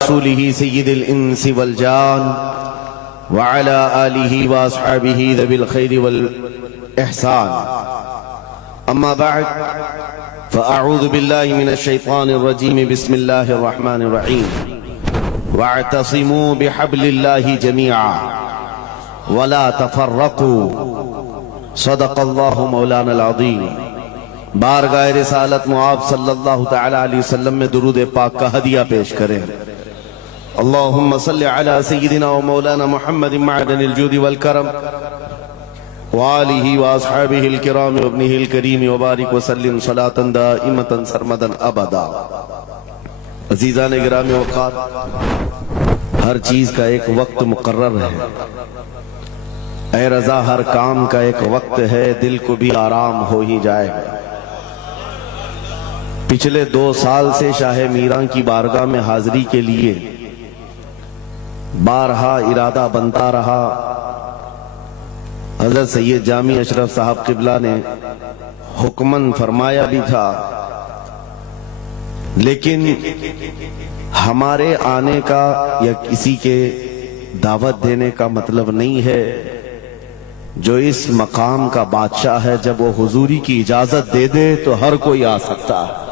رسوله سيد الإنس والجان وعلى آله وأصحابه ذوي الخير والإحسان. أما بعد فأعوذ بالله من الشيطان الرجيم. بسم الله الرحمن الرحيم. واعتصموا بحبل الله جميعا ولا تفرقوا. صدق الله مولانا العظيم. بارگاہ رسالت معاب صلی اللہ تعالی علیہ وسلم میں درود پاک کا ہدیہ پیش کریں. اللہم صلی علی سیدنا و مولانا محمد معدن الجود والکرم وآلہ واصحابہ الکرام وابنہ الکریم وبارک وسلم صلاة دائمتا سرمدا ابدا. عزیزان گرامی وقار، ہر چیز کا ایک وقت مقرر ہے. اے رضا، ہر کام کا ایک وقت ہے، دل کو بھی آرام ہو ہی جائے. پچھلے 2 سال سے شاہ میران کی بارگاہ میں حاضری کے لیے بارہا ارادہ بنتا رہا. حضرت سید جامی اشرف صاحب قبلہ نے حکمن فرمایا بھی تھا، لیکن ہمارے آنے کا یا کسی کے دعوت دینے کا مطلب نہیں ہے. جو اس مقام کا بادشاہ ہے، جب وہ حضوری کی اجازت دے دے تو ہر کوئی آ سکتا ہے.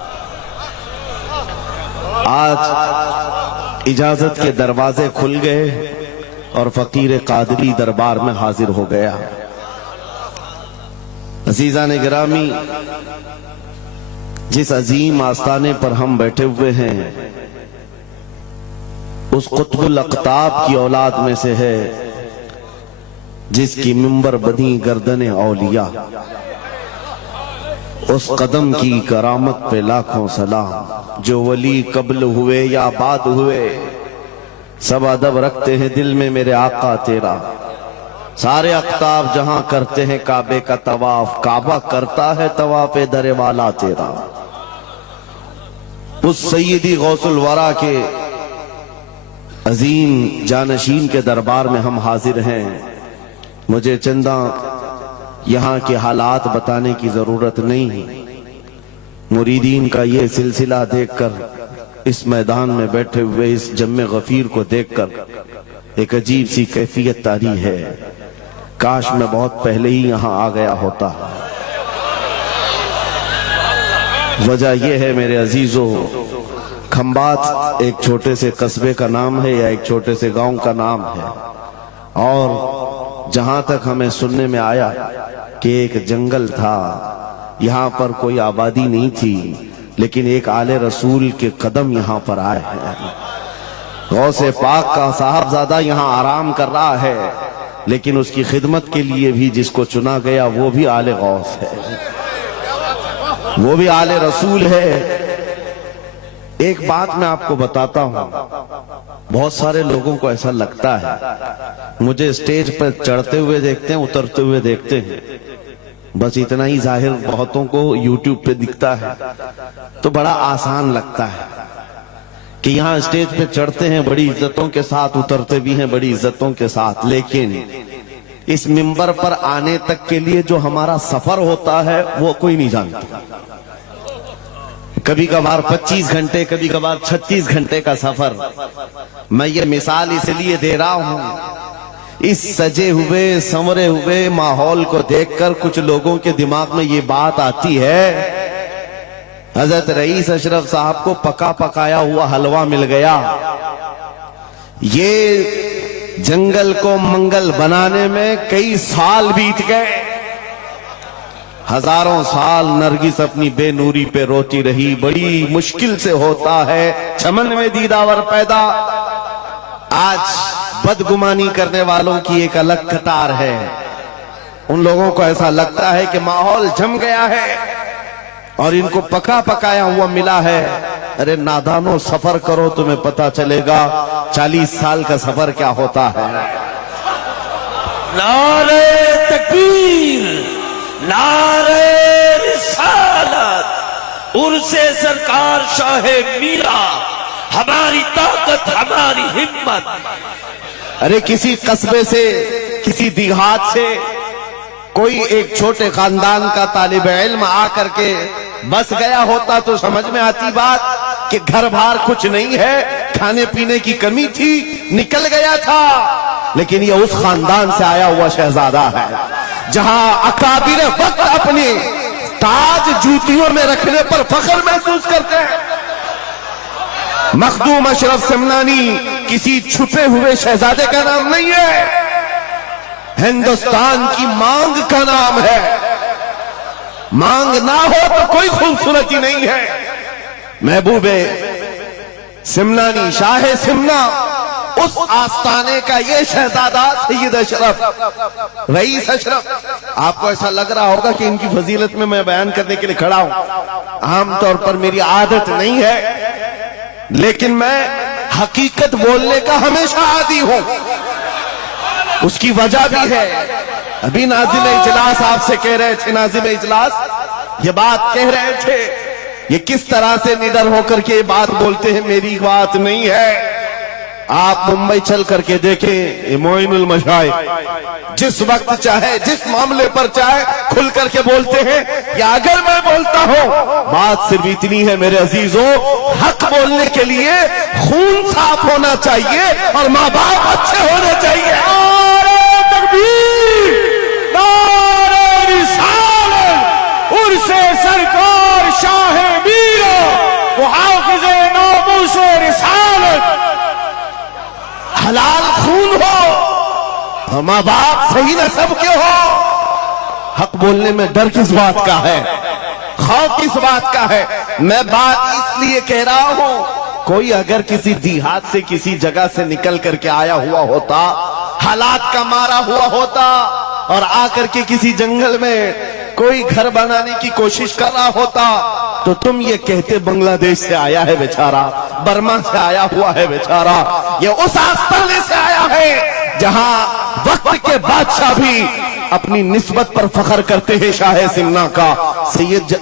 آج اجازت کے دروازے کھل گئے اور فقیر قادری دربار میں حاضر ہو گیا. عزیزان گرامی، جس عظیم آستانے پر ہم بیٹھے ہوئے ہیں اس قطب الاقطاب کی اولاد میں سے ہے جس کی منبر بنی گردن اولیاء. اس قدم کی کرامت پہ لاکھوں سلام. جو ولی قبل ہوئے یا بعد ہوئے سب ادب رکھتے ہیں دل میں میرے آقا تیرا. سارے اقطاب جہاں کرتے ہیں کعبے کا طواف، کعبہ کرتا ہے طواف در والا تیرا. اس سیدی غوث الورا کے عظیم جانشین کے دربار میں ہم حاضر ہیں. مجھے چندہ یہاں کے حالات بتانے کی ضرورت نہیں. مریدین کا یہ سلسلہ دیکھ کر، اس میدان میں بیٹھے ہوئے اس جم غفیر کو دیکھ کر ایک عجیب سی کیفیت طاری ہے. کاش میں بہت پہلے ہی یہاں آ گیا ہوتا. وجہ یہ ہے میرے عزیزو، کھمبات ایک چھوٹے سے قصبے کا نام ہے یا ایک چھوٹے سے گاؤں کا نام ہے، اور جہاں تک ہمیں سننے میں آیا کہ ایک جنگل تھا، یہاں پر کوئی آبادی نہیں تھی، لیکن ایک آل رسول کے قدم یہاں پر آئے ہیں. غوث پاک کا صاحبزادہ یہاں آرام کر رہا ہے، لیکن اس کی خدمت کے لیے بھی جس کو چنا گیا وہ بھی آل غوث ہے، وہ بھی آل رسول ہے. ایک بات میں آپ کو بتاتا ہوں، بہت سارے لوگوں کو ایسا لگتا ہے مجھے اسٹیج پر چڑھتے ہوئے دیکھتے ہیں، اترتے ہوئے دیکھتے ہیں، بس اتنا ہی ظاہر بہتوں کو یوٹیوب پہ دکھتا ہے تو بڑا آسان لگتا ہے کہ یہاں اسٹیج پہ چڑھتے ہیں بڑی عزتوں کے ساتھ، اترتے بھی ہیں بڑی عزتوں کے ساتھ. لیکن اس منبر پر آنے تک کے لیے جو ہمارا سفر ہوتا ہے وہ کوئی نہیں جانتا. کبھی کبھار 25 گھنٹے، کبھی کبھار 36 گھنٹے کا سفر. میں یہ مثال اس لیے دے رہا ہوں، اس سجے ہوئے سنورے ہوئے ماحول کو دیکھ کر کچھ لوگوں کے دماغ میں یہ بات آتی ہے حضرت رئیس اشرف صاحب کو پکا پکایا ہوا حلوہ مل گیا. یہ جنگل کو منگل بنانے میں کئی سال بیت گئے. ہزاروں سال نرگس اپنی بے نوری پہ روتی رہی. بڑی مشکل سے ہوتا ہے چمن میں دیداور پیدا. آج بدگمانی کرنے والوں کی ایک الگ قطار ہے. ان لوگوں کو ایسا لگتا ہے کہ ماحول جم گیا ہے اور ان کو پکا پکایا ہوا ملا ہے. ارے نادانوں، سفر کرو تمہیں پتا چلے گا 40 سال کا سفر کیا ہوتا ہے. نعرہ تکبیر، نعرہ رسالت، عرص سرکار شاہ میرا، ہماری طاقت ہماری ہمت. ارے کسی قصبے سے، کسی دیہات سے کوئی ایک چھوٹے خاندان کا طالب علم آ کر کے بس گیا ہوتا تو سمجھ میں آتی بات کہ گھر بھار کچھ نہیں ہے، کھانے پینے کی کمی تھی نکل گیا تھا، لیکن یہ اس خاندان سے آیا ہوا شہزادہ ہے جہاں اکابر وقت اپنے تاج جوتیوں میں رکھنے پر فخر محسوس کرتے ہیں۔ مخدوم اشرف سمنانی کسی چھپے ہوئے شہزادے کا نام نہیں ہے، ہندوستان کی مانگ کا نام ہے۔ مانگ نہ ہو تو کوئی خوبصورتی نہیں ہے۔ محبوب سمنانی، شاہ سمنا، اس آستانے کا یہ شہزادہ سید اشرف، رئیس اشرف۔ آپ کو ایسا لگ رہا ہوگا کہ ان کی فضیلت میں بیان کرنے کے لیے کھڑا ہوں، عام طور پر میری عادت نہیں ہے، لیکن میں حقیقت بولنے کا ہمیشہ عادی ہوں۔ اس کی وجہ بھی ہے، ابھی ناظم اجلاس آپ سے کہہ رہے تھے، ناظم اجلاس یہ بات کہہ رہے تھے، یہ کس طرح سے نڈر ہو کر کے یہ بات بولتے ہیں، میری بات نہیں ہے۔ آپ ممبئی چل کر کے دیکھیں، یہ معین المشائخ جس وقت چاہے جس معاملے پر چاہے کھل کر کے بولتے ہیں، یا اگر میں بولتا ہوں بات صرف اتنی ہے میرے عزیزوں، حق بولنے کے لیے خون صاف ہونا چاہیے اور ماں باپ اچھے ہونے چاہیے۔ نعرہ تکبیر، نعرہ رسالت، عرس سرکار شاہ میرا، محافظ ناموس رسالت۔ حلال خون ہو اور ماں باپ صحیح نسب کے ہو، حق بولنے میں ڈر کس بات کا ہے، خوف کس بات کا ہے؟ میں بات اس لیے کہہ رہا ہوں، کوئی اگر کسی دیہات سے کسی جگہ سے نکل کر کے آیا ہوا ہوتا، حالات کا مارا ہوا ہوتا اور آ کر کے کسی جنگل میں کوئی گھر بنانے کی کوشش کر رہا ہوتا تو تم یہ کہتے بنگلہ دیش سے آیا ہے بیچارہ، برما سے آیا ہوا ہے بیچارہ۔ یہ اس آستانے سے آیا ہے جہاں وقت کے بادشاہ بھی اپنی نسبت پر فخر کرتے ہیں۔ شاہ سمنا کا سید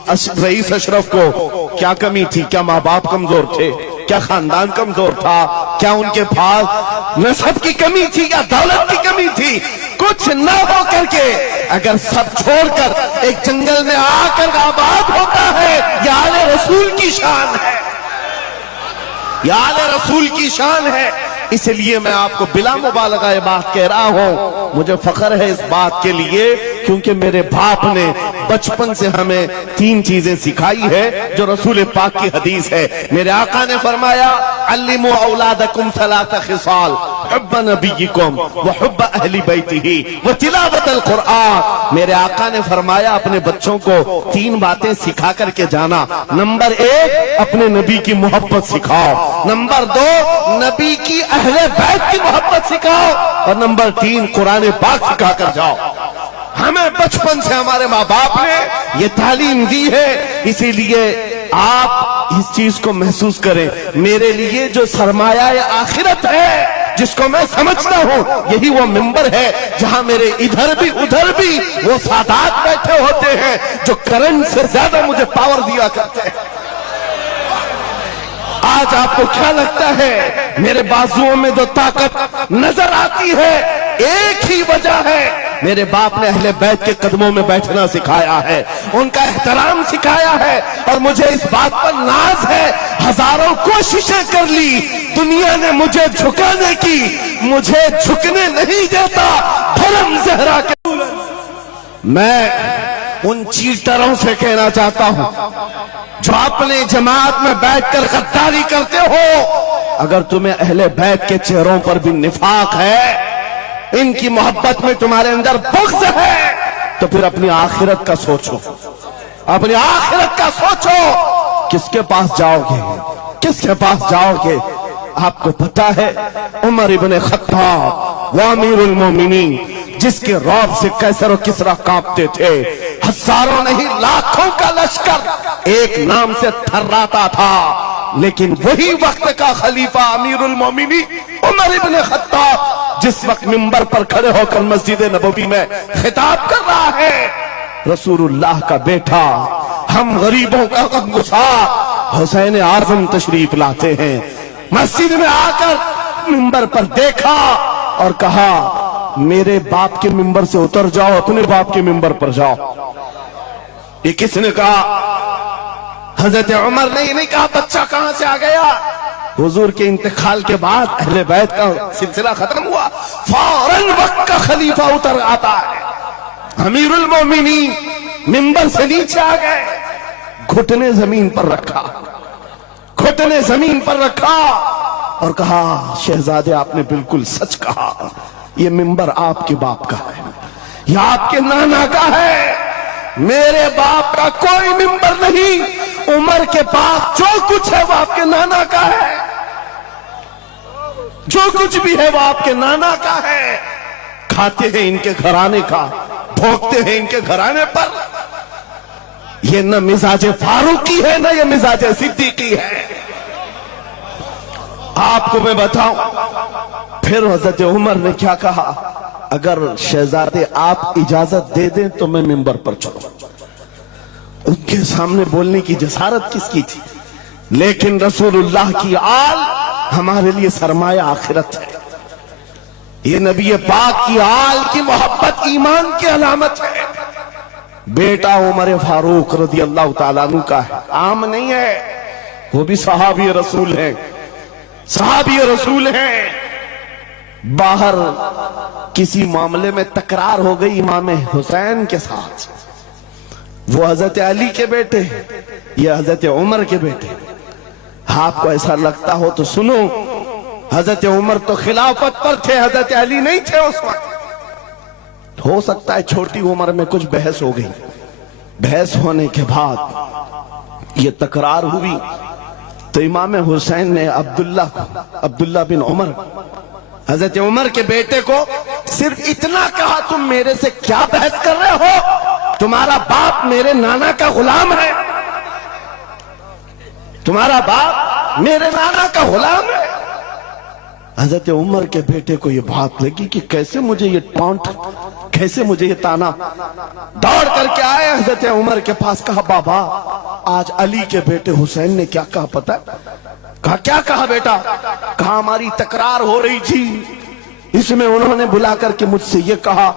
رئیس اشرف کو کیا کمی تھی؟ کیا ماں باپ کمزور تھے؟ کیا خاندان کمزور تھا؟ کیا ان کے پاس نسب کی کمی تھی یا دولت کی کمی تھی؟ کچھ نہ ہو کر کے اگر سب چھوڑ کر ایک جنگل میں آ کر آباد ہوتا ہے، یہ آل رسول کی شان ہے، یہ آل رسول کی شان ہے۔ اس لیے میں آپ کو بلا مبالغہ یہ بات کہہ رہا ہوں، مجھے فخر ہے اس بات کے لیے کیونکہ میرے باپ نے بچپن سے ہمیں 3 چیزیں سکھائی ہے جو رسول پاک کی حدیث ہے۔ میرے آقا نے فرمایا علموا اولادکم 3 خصال، حب نبیکم وحب اہل بیتہ وتلاوت القرآن۔ میرے آقا نے فرمایا اپنے بچوں کو 3 باتیں سکھا کر کے جانا۔ نمبر 1 اپنے نبی کی محبت سکھاؤ، نمبر 2 نبی کی اہل بیت کی محبت سکھاؤ، اور نمبر 3 قرآن پاک سکھا کر جاؤ۔ ہمیں بچپن سے ہمارے ماں باپ نے یہ تعلیم دی ہے، اسی لیے آپ اس چیز کو محسوس کریں۔ میرے لیے جو سرمایہ آخرت ہے جس کو میں سمجھتا ہوں، یہی وہ منبر ہے جہاں میرے ادھر بھی ادھر بھی وہ سادات بیٹھے ہوتے ہیں جو کرنٹ سے زیادہ مجھے پاور دیا کرتے ہیں۔ آج آپ کو کیا لگتا ہے میرے بازوؤں میں جو طاقت نظر آتی ہے، ایک ہی وجہ ہے، میرے باپ نے اہل بیت کے قدموں میں بیٹھنا سکھایا ہے، ان کا احترام سکھایا ہے، اور مجھے اس بات پر ناز ہے، ہزاروں کوششیں کر لی دنیا نے مجھے جھکانے کی، مجھے جھکنے نہیں دیتا دھرم زہرا کے۔ میں ان چیٹروں سے کہنا چاہتا ہوں جو اپنے جماعت میں بیٹھ کر غداری کرتے ہو، اگر تمہیں اہل بیت کے چہروں پر بھی نفاق ہے، ان کی محبت میں تمہارے اندر بغض ہے، تو پھر اپنی آخرت کا سوچو، اپنی آخرت کا سوچو، کس کے پاس جاؤ گے، کس کے پاس جاؤ گے؟ آپ کو پتا ہے عمر ابن خطاب وہ امیر المومنین جس کے رعب سے قیصر و کسریٰ کانپتے تھے، ہزاروں نہیں لاکھوں کا لشکر ایک نام سے تھراتا تھا، لیکن وہی وقت کا خلیفہ امیر المومنین عمر ابن خطاب جس وقت منبر پر کھڑے ہو کر مسجد نبوی میں خطاب کر رہا ہے، رسول اللہ کا بیٹا، ہم غریبوں کا غمگسار حسین اعظم تشریف لاتے ہیں، مسجد میں آ کر منبر پر دیکھا اور کہا میرے باپ کے منبر سے اتر جاؤ، اپنے باپ کے منبر پر جاؤ۔ یہ کس نے کہا؟ حضرت عمر نے نہیں کہا بچہ کہاں سے آ گیا، حضور کے انتقال کے بعد اہل بیت کا سلسلہ ختم ہوا، فوراً وقت کا خلیفہ اتر آتا ہے، امیر المومنین منبر سے نیچے آ گئے، گھٹنے زمین پر رکھا، گھٹنے زمین پر رکھا اور کہا شہزادے آپ نے بالکل سچ کہا، یہ منبر آپ کے باپ کا ہے، یہ آپ کے نانا کا ہے، میرے باپ کا کوئی منبر نہیں، عمر کے پاس جو کچھ ہے وہ آپ کے نانا کا ہے، جو کچھ بھی ہے وہ آپ کے نانا کا ہے، کھاتے ہیں ان کے گھرانے کا، بھوگتے ہیں ان کے گھرانے پر، یہ نہ مزاج فاروقی ہے نہ یہ مزاج صدیقی ہے۔ آپ کو میں بتاؤں پھر حضرت عمر نے کیا کہا، اگر شہزادے آپ اجازت دے دیں تو میں منبر پر چلوں۔ ان کے سامنے بولنے کی جسارت کس کی تھی، لیکن رسول اللہ کی آل ہمارے لیے سرمایہ آخرت ہے، یہ نبی پاک کی آل کی محبت ایمان کی علامت ہے۔ بیٹا عمر فاروق رضی اللہ تعالیٰ عنہ کا ہے، عام نہیں ہے، وہ بھی صحابی رسول ہیں، صحابی رسول ہیں۔ باہر کسی معاملے میں تکرار ہو گئی امام حسین کے ساتھ، وہ حضرت علی کے بیٹے یہ حضرت عمر کے بیٹے، آپ کو ایسا لگتا ہو تو سنو، حضرت عمر تو خلافت پر تھے، حضرت علی نہیں تھے اس وقت۔ ہو سکتا ہے چھوٹی عمر میں کچھ بحث ہو گئی، بحث ہونے کے بعد یہ تکرار ہوئی تو امام حسین نے عبداللہ بن عمر حضرت عمر کے بیٹے کو صرف اتنا کہا، تم میرے سے کیا بحث کر رہے ہو، تمہارا باپ میرے نانا کا غلام ہے، تمہارا باپ میرے نانا کا غلام ہے۔ حضرت عمر کے بیٹے کو یہ بات لگی کہ کیسے مجھے یہ ٹانٹ، کیسے مجھے یہ تانا، دوڑ کر کے آئے حضرت عمر کے پاس، کہا بابا آج علی کے بیٹے حسین نے کیا کہا پتہ ہے؟ کہا کیا کہا بیٹا؟ کہا ہماری تکرار ہو رہی تھی، اس میں انہوں نے بلا کر کے مجھ سے یہ کہا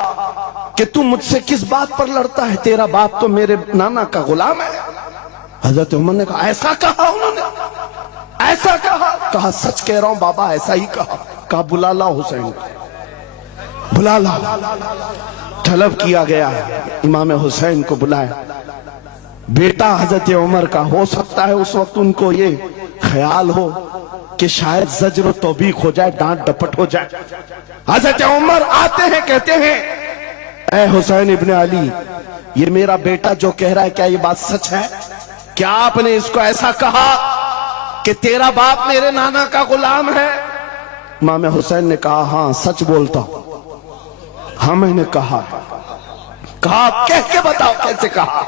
کہ تم مجھ سے کس بات پر لڑتا ہے، تیرا باپ تو میرے نانا کا غلام ہے۔ حضرت عمر نے کہا ایسا کہا انہوں نے، ایسا کہا؟ کہا سچ کہہ رہا ہوں بابا ایسا ہی کہا۔ کہا بلا لا حسین، بلا لا۔ طلب کیا گیا، امام حسین کو بلایا، بیٹا حضرت عمر کا، ہو سکتا ہے اس وقت ان کو یہ خیال ہو کہ شاید زجر و توبیخ ہو جائے، ڈانٹ ڈپٹ ہو جائے۔ حضرت عمر آتے ہیں، کہتے ہیں اے حسین ابن علی، یہ میرا بیٹا جو کہہ رہا ہے کیا یہ بات سچ ہے؟ کیا آپ نے اس کو ایسا کہا کہ تیرا باپ میرے نانا کا غلام ہے؟ امام حسین نے کہا ہاں سچ بولتا ہوں، ہاں میں نے کہا۔ کہا کہہ کے بتاؤ کیسے کہا،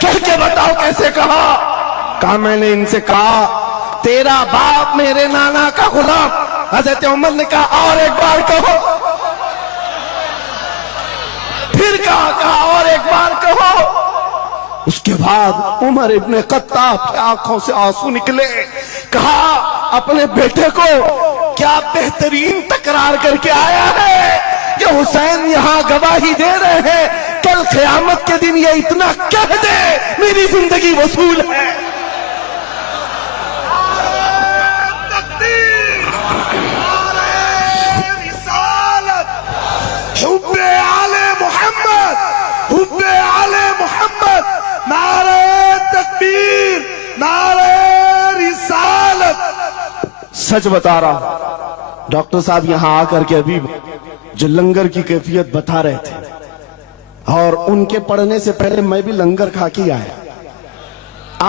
کہہ کے بتاؤ کیسے کہا؟ کہا میں نے ان سے کہا تیرا باپ میرے نانا کا غلام۔ حضرت عمر نے کہا اور ایک بار کہو، پھر کہا اور ایک بار کہو۔ اس کے بعد عمر ابن خطاب کی آنکھوں سے آنسو نکلے، کہا اپنے بیٹے کو کیا بہترین تکرار کر کے آیا ہے کہ حسین یہاں گواہی دے رہے ہیں، کل قیامت کے دن یہ اتنا کہہ دے میری زندگی وصول ہے۔ حب آل محمد، حب آل محمد، نعرہ تکبیر، نعرہ رسالت۔ سچ بتا رہا، ڈاکٹر صاحب یہاں آ کر کے ابھی جو لنگر کی کیفیت بتا رہے تھے، اور ان کے پڑھنے سے پہلے میں بھی لنگر کھا کے آیا۔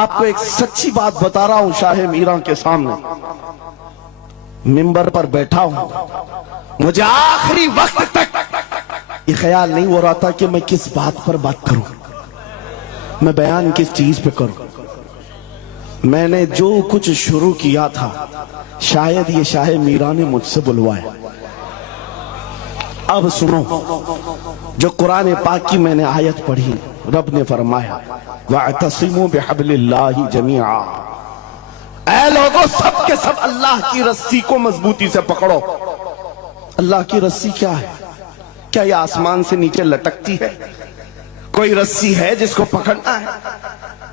آپ کو ایک سچی بات بتا رہا ہوں شاہ میراں کے سامنے، منبر پر بیٹھا ہوں، مجھے آخری وقت تک یہ خیال نہیں ہو رہا تھا کہ میں کس بات پر بات کروں، میں بیان کس چیز پہ کروں۔ میں نے جو کچھ شروع کیا تھا شاید یہ شاہ میراں نے مجھ سے بلوایا۔ اب سنو، جو قرآن پاک کی میں نے آیت پڑھی، رب نے فرمایا وَاعْتَصِمُوا بِحَبْلِ اللَّهِ جَمِيعًا، اے لوگوں سب کے سب اللہ کی رسی کو مضبوطی سے پکڑو۔ اللہ کی رسی کیا ہے؟ کیا یہ آسمان سے نیچے لٹکتی ہے؟ کوئی رسی ہے جس کو پکڑنا ہے؟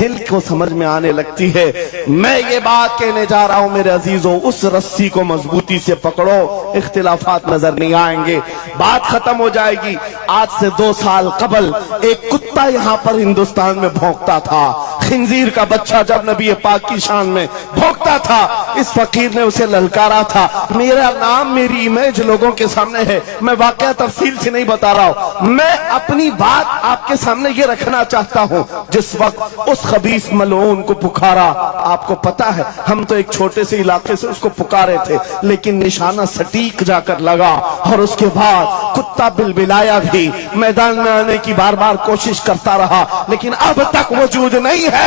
دل کو سمجھ میں آنے لگتی ہے۔ میں یہ بات کہنے جا رہا ہوں میرے عزیزوں، اس رسی کو مضبوطی سے پکڑو، اختلافات نظر نہیں آئیں گے، بات ختم ہو جائے گی۔ آج سے 2 سال قبل ایک کتا یہاں پر ہندوستان میں بھونکتا تھا، خنزیر کا بچہ جب نبی پاک کی شان میں بھونکتا تھا، اس فقیر نے اسے للکارا تھا۔ میرا نام، میری امیج لوگوں کے سامنے ہے، میں واقعہ تفصیل سے نہیں بتا رہا ہوں، میں اپنی بات آپ کے سامنے یہ رکھنا چاہتا ہوں۔ جس وقت اس خبیث ملعون کو پکارا، آپ کو پتا ہے ہم تو ایک چھوٹے سے علاقے سے اس کو پکارے تھے، لیکن نشانہ سٹیک جا کر لگا، اور اس کے بعد کتا بلبلایا بھی، میدان میں آنے کی بار بار کوشش کرتا رہا، لیکن اب تک وجود نہیں ہے۔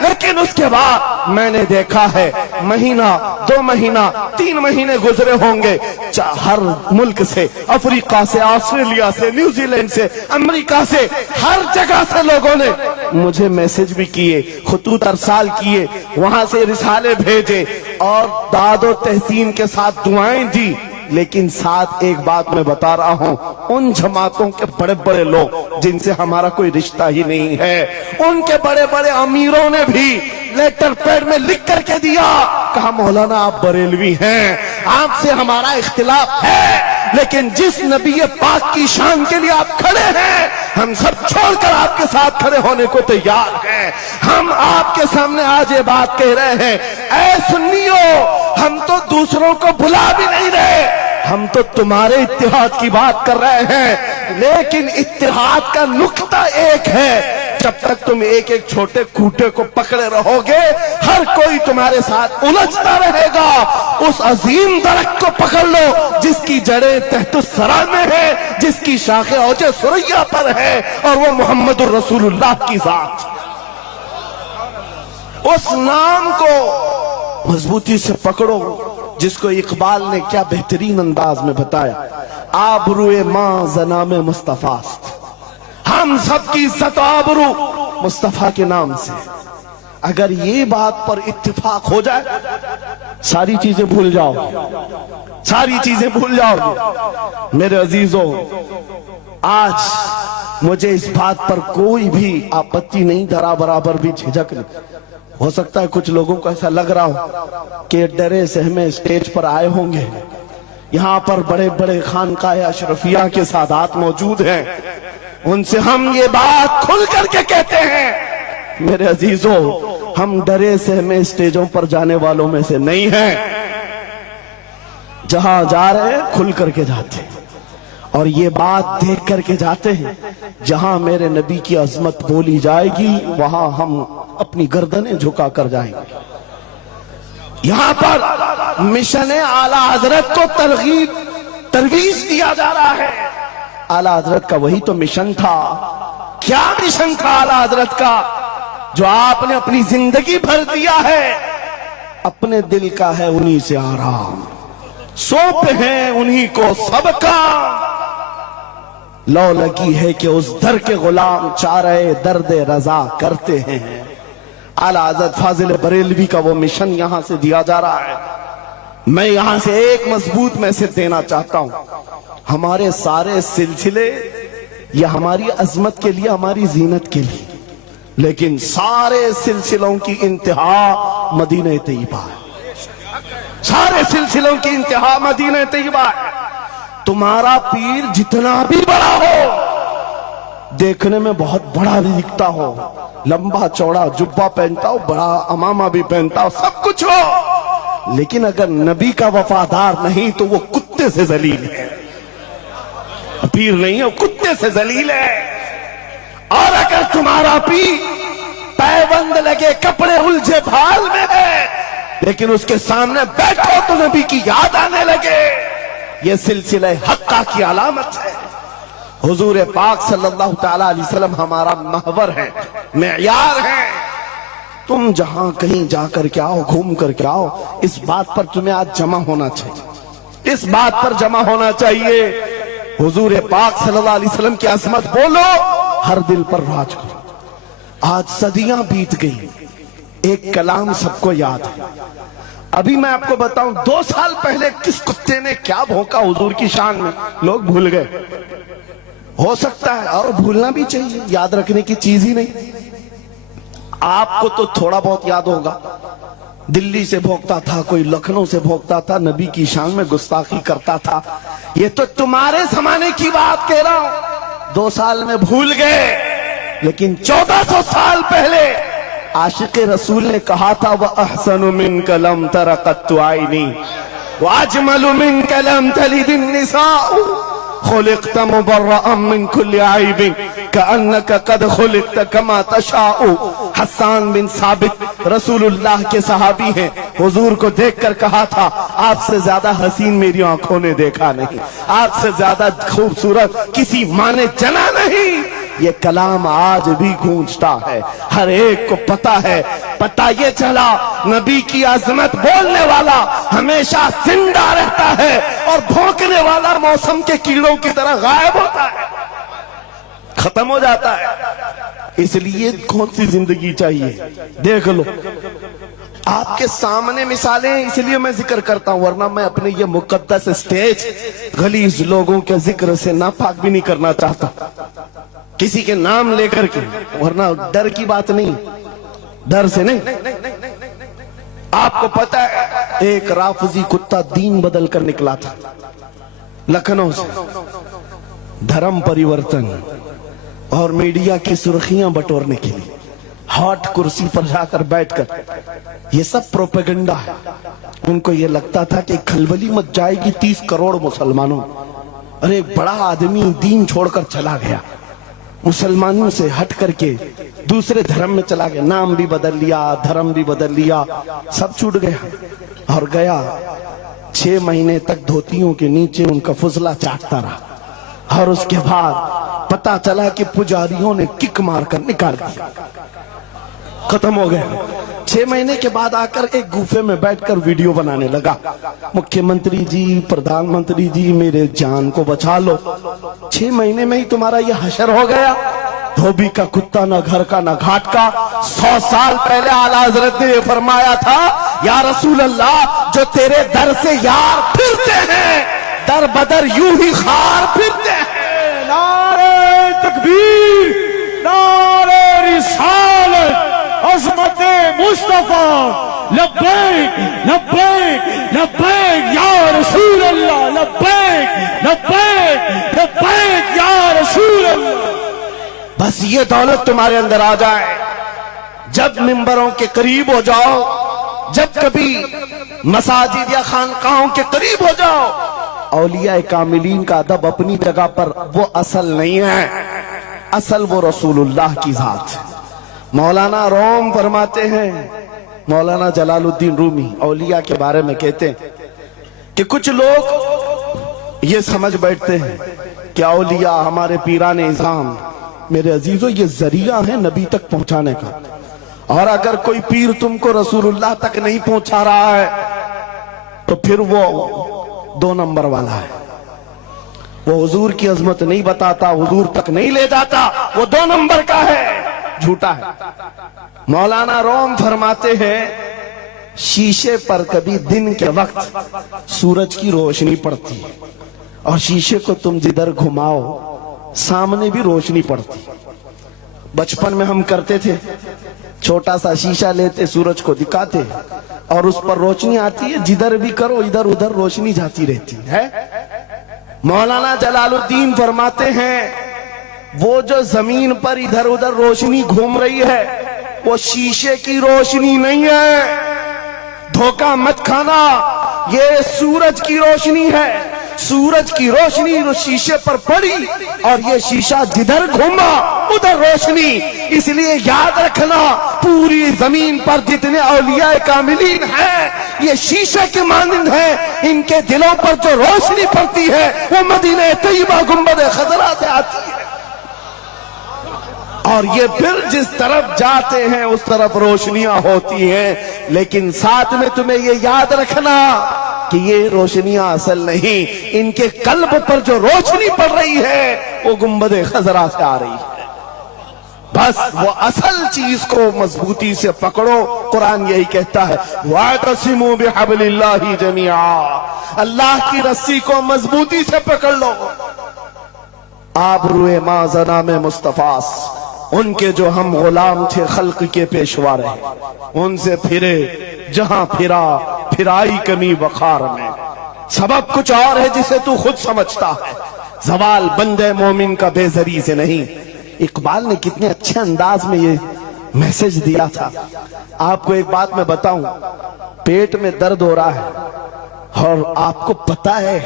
لیکن اس کے بعد میں نے دیکھا ہے، مہینہ 2 مہینہ 3 مہینے گزرے ہوں گے، ہر ملک سے، افریقہ سے، آسٹریلیا سے، نیوزی لینڈ سے، امریکہ سے، ہر جگہ سے لوگوں نے مجھے میسج بھی کیے، خطوط ارسال کیے، وہاں سے رسالے بھیجے اور داد و تحسین کے ساتھ دعائیں دی۔ لیکن ساتھ ایک بات میں بتا رہا ہوں، ان جماعتوں کے بڑے بڑے لوگ جن سے ہمارا کوئی رشتہ ہی نہیں ہے، ان کے بڑے بڑے امیروں نے بھی لیٹر پیڈ میں لکھ کر کے دیا، کہا مولانا آپ بریلوی ہیں، آپ سے ہمارا اختلاف ہے، لیکن جس نبی پاک کی شان کے لیے آپ کھڑے ہیں، ہم سب چھوڑ کر آپ کے ساتھ کھڑے ہونے کو تیار ہیں۔ ہم آپ کے سامنے آج یہ بات کہہ رہے ہیں، اے سنیو، ہم تو دوسروں کو بلا بھی نہیں رہے، ہم تو تمہارے اتحاد کی بات کر رہے ہیں، لیکن اتحاد کا نقطہ ایک ہے، جب تک تم ایک ایک چھوٹے کوٹے کو پکڑے رہو گے، ہر کوئی تمہارے ساتھ الجھتا رہے گا۔ اس عظیم درخت کو پکڑ لو جس کی جڑیں تحت الثری میں ہے، جس کی شاخیں اوج ثریا پر ہے، اور وہ محمد الرسول اللہ کی ذات۔ اس نام کو مضبوطی سے پکڑو جس کو اقبال نے کیا بہترین انداز میں بتایا، آبروئے ماں زنام مصطفیٰ است، ہم سب کی عزت و آبرو مصطفیٰ کے نام سے۔ اگر یہ بات پر اتفاق ہو جائے، ساری چیزیں بھول جاؤ، ساری چیزیں بھول جاؤ۔ میرے عزیزوں، آج مجھے اس بات پر کوئی بھی آپتی نہیں، ذرا برابر بھی جھجک نہیں۔ ہو سکتا ہے کچھ لوگوں کو ایسا لگ رہا ہو کہ ڈرے سہمے اسٹیج پر آئے ہوں گے، یہاں پر بڑے بڑے خانقاہ اشرفیہ کے سادات موجود ہیں، ان سے ہم یہ بات کھل کر کے کہتے ہیں، میرے عزیزوں، ہم ڈرے سہمے اسٹیجوں پر جانے والوں میں سے نہیں ہیں، جہاں جا رہے ہیں کھل کر کے جاتے ہیں، اور یہ بات دیکھ کر کے جاتے ہیں، جہاں میرے نبی کی عظمت بولی جائے گی وہاں ہم اپنی گردنیں جھکا کر جائیں گے۔ یہاں پر مشن اعلیٰ حضرت کو ترویج دیا جا رہا ہے۔ اعلیٰ حضرت کا وہی تو مشن تھا۔ کیا مشن تھا اعلیٰ حضرت کا جو آپ نے اپنی زندگی بھر دیا ہے؟ اپنے دل کا ہے انہی سے آرام، سونپ ہیں انہی کو سب کام، لو لگی ہے کہ اس در کے غلام چارے درد رضا کرتے ہیں۔ اعلیٰ حضرت فاضل بریلوی کا وہ مشن یہاں سے دیا جا رہا ہے۔ میں یہاں سے ایک مضبوط میسج دینا چاہتا ہوں، ہمارے سارے سلسلے یہ ہماری عظمت کے لیے، ہماری زینت کے لیے، لیکن سارے سلسلوں کی انتہا مدینہ طیبہ ہے، سارے سلسلوں کی انتہا مدینہ طیبہ ہے۔ تمہارا پیر جتنا بھی بڑا ہو، دیکھنے میں بہت بڑا بھی دکھتا ہو، لمبا چوڑا جبہ پہنتا ہو، بڑا امامہ بھی پہنتا ہو، سب کچھ ہو، لیکن اگر نبی کا وفادار نہیں تو وہ کتے سے ذلیل ہے، پیر نہیں ہے، وہ کتے سے ذلیل ہے۔ اور اگر تمہارا پیر پیوند لگے کپڑے الجھے بھال میں ہے، لیکن اس کے سامنے بیٹھو تو نبی کی یاد آنے لگے، یہ سلسلہ حقہ کی علامت ہے۔ حضور پاک صلی اللہ تعالیٰ علیہ وسلم ہمارا محور ہے، معیار ہے۔ تم جہاں کہیں جا کر کے آؤ، گھوم کر کے آؤ، اس بات پر تمہیں آج جمع ہونا چاہیے، اس بات پر جمع ہونا چاہیے۔ حضور پاک صلی اللہ علیہ وسلم کی عظمت بولو، ہر دل پر راج کرو۔ آج صدیاں بیت گئی، ایک کلام سب کو یاد ہے۔ ابھی میں آپ کو بتاؤں 2 سال پہلے کس کتے نے کیا بھونکا حضور کی شان میں، لوگ بھول گئے۔ ہو سکتا ہے اور بھولنا بھی چاہیے، یاد رکھنے کی چیز ہی نہیں۔ آپ کو تو تھوڑا بہت یاد ہوگا، دلی سے بھوکتا تھا، کوئی لکھنؤ سے بھوکتا تھا، نبی کی شان میں گستاخی کرتا تھا. یہ تو تمہارے زمانے کی بات کہہ رہا ہوں، 2 سال میں بھول گئے. لیکن 1400 سال پہلے عاشق رسول نے کہا تھا وَأَحْسَنُ مِنْكَ لَمْ تَرَ قَطُّ عَيْنِي وَأَجْمَلُ مِنْكَ لَمْ تَلِدِ النِّسَاءُ خُلِقْتَ مُبَرَّأً مِنْ كُلِّ عَيْبٍ كَأَنَّكَ قَدْ خُلِقْتَ كَمَا تَشَاءُ. حسان بن ثابت رسول اللہ کے صحابی ہیں، حضور کو دیکھ کر کہا تھا آپ سے زیادہ حسین میری آنکھوں نے دیکھا نہیں، آپ سے زیادہ خوبصورت کسی ماں نے جنا نہیں. یہ کلام آج بھی گونجتا ہے، ہر ایک کو پتا ہے. پتا یہ چلا نبی کی عظمت بولنے والا ہمیشہ زندہ رہتا ہے اور بھونکنے والا موسم کے کیڑوں کی طرح غائب ہوتا ہے، ختم ہو جاتا ہے. اس لیے کون سی زندگی چاہیے؟ دیکھ لو آپ کے سامنے مثالیں ہیں، اس لیے میں ذکر کرتا ہوں، ورنہ میں اپنے یہ مقدس اسٹیج غلیظ لوگوں کے ذکر سے ناپاک بھی نہیں کرنا چاہتا، کسی کے نام لے کر کے، ورنہ ڈر کی بات نہیں، ڈر سے نہیں. آپ کو پتا ہے ایک رافضی کتا دین بدل کر نکلا تھا لکھنؤ سے، دھرم پریورتن اور میڈیا کی سرخیاں بٹورنے کے لیے ہاٹ کرسی پر جا کر بیٹھ کر. یہ سب پروپیگنڈا ہے. ان کو یہ لگتا تھا کہ کھلبلی مچ جائے گی 30 کروڑ مسلمانوں. اور ایک بڑا آدمی دین چھوڑ کر چلا گیا، مسلمانوں سے ہٹ کر کے دوسرے دھرم میں چلا گیا، نام بھی بدل لیا، دھرم بھی بدل لیا، سب چھوٹ گیا. اور گیا 6 مہینے تک دھوتیوں کے نیچے ان کا فضلہ چاٹتا رہا. اور اس کے بعد پتا چلا کہ پجاریوں نے کک مار کر نکال دیا، ختم ہو گیا. 6 مہینے کے بعد آ کر ایک گوفے میں بیٹھ کر ویڈیو بنانے لگا، مکھیہ منتری جی، پردھان منتری جی، میرے جان کو بچا لو. 6 مہینے میں ہی تمہارا یہ حشر ہو گیا. دھوبی کا کتا، نہ گھر کا نہ گھاٹ کا. 100 سال پہلے اعلیٰ حضرت نے یہ فرمایا تھا یا رسول اللہ جو تیرے در سے یار پھرتے ہیں در بدر یوں ہی خار پھرتے ہیں. نعرہ تکبیر، نعرہ رسالت، عظمت مصطفیٰ، لبیک لبیک لبیک یا رسول اللہ، لبیک لبیک لبیک یا رسول اللہ. بس یہ دولت تمہارے اندر آ جائے، جب ممبروں کے قریب ہو جاؤ، جب کبھی مساجد یا خانقاہوں کے قریب ہو جاؤ. اولیاء کاملین کا ادب اپنی جگہ پر، وہ اصل نہیں ہے، اصل وہ رسول اللہ کی ذات. مولانا روم فرماتے ہیں، مولانا جلال الدین رومی اولیاء کے بارے میں کہتے ہیں کہ کچھ لوگ یہ سمجھ بیٹھتے ہیں کہ اولیاء ہمارے پیران اعظام. میرے عزیزو یہ ذریعہ ہے نبی تک پہنچانے کا، اور اگر کوئی پیر تم کو رسول اللہ تک نہیں پہنچا رہا ہے تو پھر وہ 2 نمبر والا ہے. وہ حضور کی عظمت نہیں بتاتا، حضور تک نہیں لے جاتا، وہ 2 نمبر کا ہے، جھوٹا ہے. مولانا روم فرماتے ہیں شیشے پر کبھی دن کے وقت سورج کی روشنی پڑتی ہے، اور شیشے کو تم جدھر گھماؤ سامنے بھی روشنی پڑتی. بچپن میں ہم کرتے تھے، چھوٹا سا شیشہ لیتے، سورج کو دکھاتے اور اس پر روشنی آتی ہے، جدھر بھی کرو ادھر ادھر روشنی جاتی رہتی ہے. مولانا جلال الدین فرماتے ہیں وہ جو زمین پر ادھر ادھر روشنی گھوم رہی ہے وہ شیشے کی روشنی نہیں ہے، دھوکہ مت کھانا، یہ سورج کی روشنی ہے. سورج کی روشنی جو شیشے پر پڑی اور یہ شیشہ جدھر گھوما ادھر روشنی. اس لیے یاد رکھنا پوری زمین پر جتنے اولیاء کاملین ہیں یہ شیشے کے مانند ہیں، ان کے دلوں پر جو روشنی پڑتی ہے وہ مدینہ طیبہ گنبد خضرا سے آتی ہے، اور یہ پھر جس طرف جاتے ہیں اس طرف روشنیاں ہوتی ہیں. لیکن ساتھ میں تمہیں یہ یاد رکھنا کہ یہ روشنیاں اصل نہیں، ان کے قلب پر جو روشنی پڑ رہی ہے وہ گنبد خضرا سے آ رہی ہے. بس وہ اصل چیز کو مضبوطی سے پکڑو. قرآن یہی کہتا ہے وَاعْتَصِمُوا بِحَبْلِ اللَّهِ جَمِيعًا، اللہ کی رسی کو مضبوطی سے پکڑ لو. آبروئے ماں زنام مصطفیٰ ان کے جو ہم غلام تھے خلق کے پیشوا رہے، ان سے پھرے جہاں پھرا پھرائی کمی وقار میں، سبب کچھ اور ہے جسے تو خود سمجھتا ہے، زوال بندے مومن کا بے زری سے نہیں۔ اقبال نے کتنے اچھے انداز میں یہ میسج دیا تھا۔ آپ کو ایک بات میں بتاؤں، پیٹ میں درد ہو رہا ہے اور آپ کو پتا ہے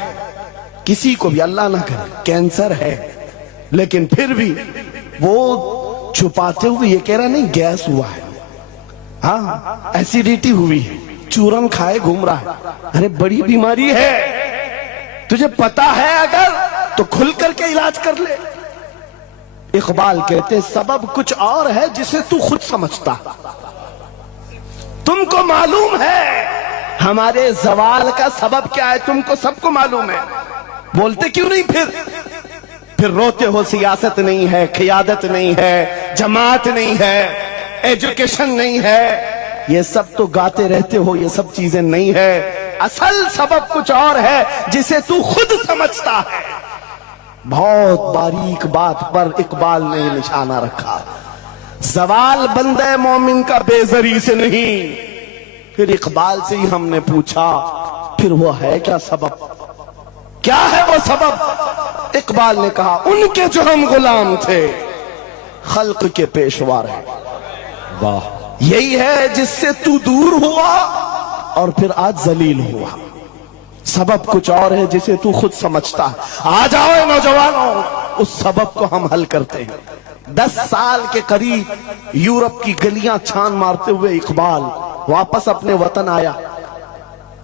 کسی کو بھی اللہ نہ کرے کینسر ہے، لیکن پھر بھی وہ چھپاتے ہوئے یہ کہہ رہا نہیں گیس ہوا ہے، ہاں ایسیڈیٹی ہوئی ہے، چورن کھائے گھوم رہا ہے۔ ارے بڑی بیماری ہے، تجھے پتا ہے اگر تو کھل کر کے علاج کر لے۔ اقبال کہتے سبب کچھ اور ہے جسے تو خود سمجھتا، تم کو معلوم ہے ہمارے زوال کا سبب کیا ہے، تم کو سب کو معلوم ہے، بولتے کیوں نہیں؟ پھر روتے ہو سیاست نہیں ہے، قیادت نہیں ہے، جماعت نہیں ہے، ایجوکیشن نہیں ہے، یہ سب تو گاتے رہتے ہو، یہ سب چیزیں نہیں ہے، اصل سبب کچھ اور ہے جسے تو خود سمجھتا ہے۔ بہت باریک بات پر اقبال نے نشانہ رکھا، زوال بندے مومن کا بے زری سے نہیں۔ پھر اقبال سے ہی ہم نے پوچھا پھر وہ ہے کیا سبب، کیا ہے وہ سبب؟ اقبال نے کہا ان کے جو ہم غلام تھے خلق کے پیشوا رہے، واہ، یہی ہے جس سے تو دور ہوا اور پھر آج ذلیل ہوا۔ سبب کچھ اور ہے جسے تو خود سمجھتا ہے۔ آ جاؤ اے نوجوانوں، اس سبب کو ہم حل کرتے ہیں۔ 10 سال کے قریب یورپ کی گلیاں چھان مارتے ہوئے اقبال واپس اپنے وطن آیا،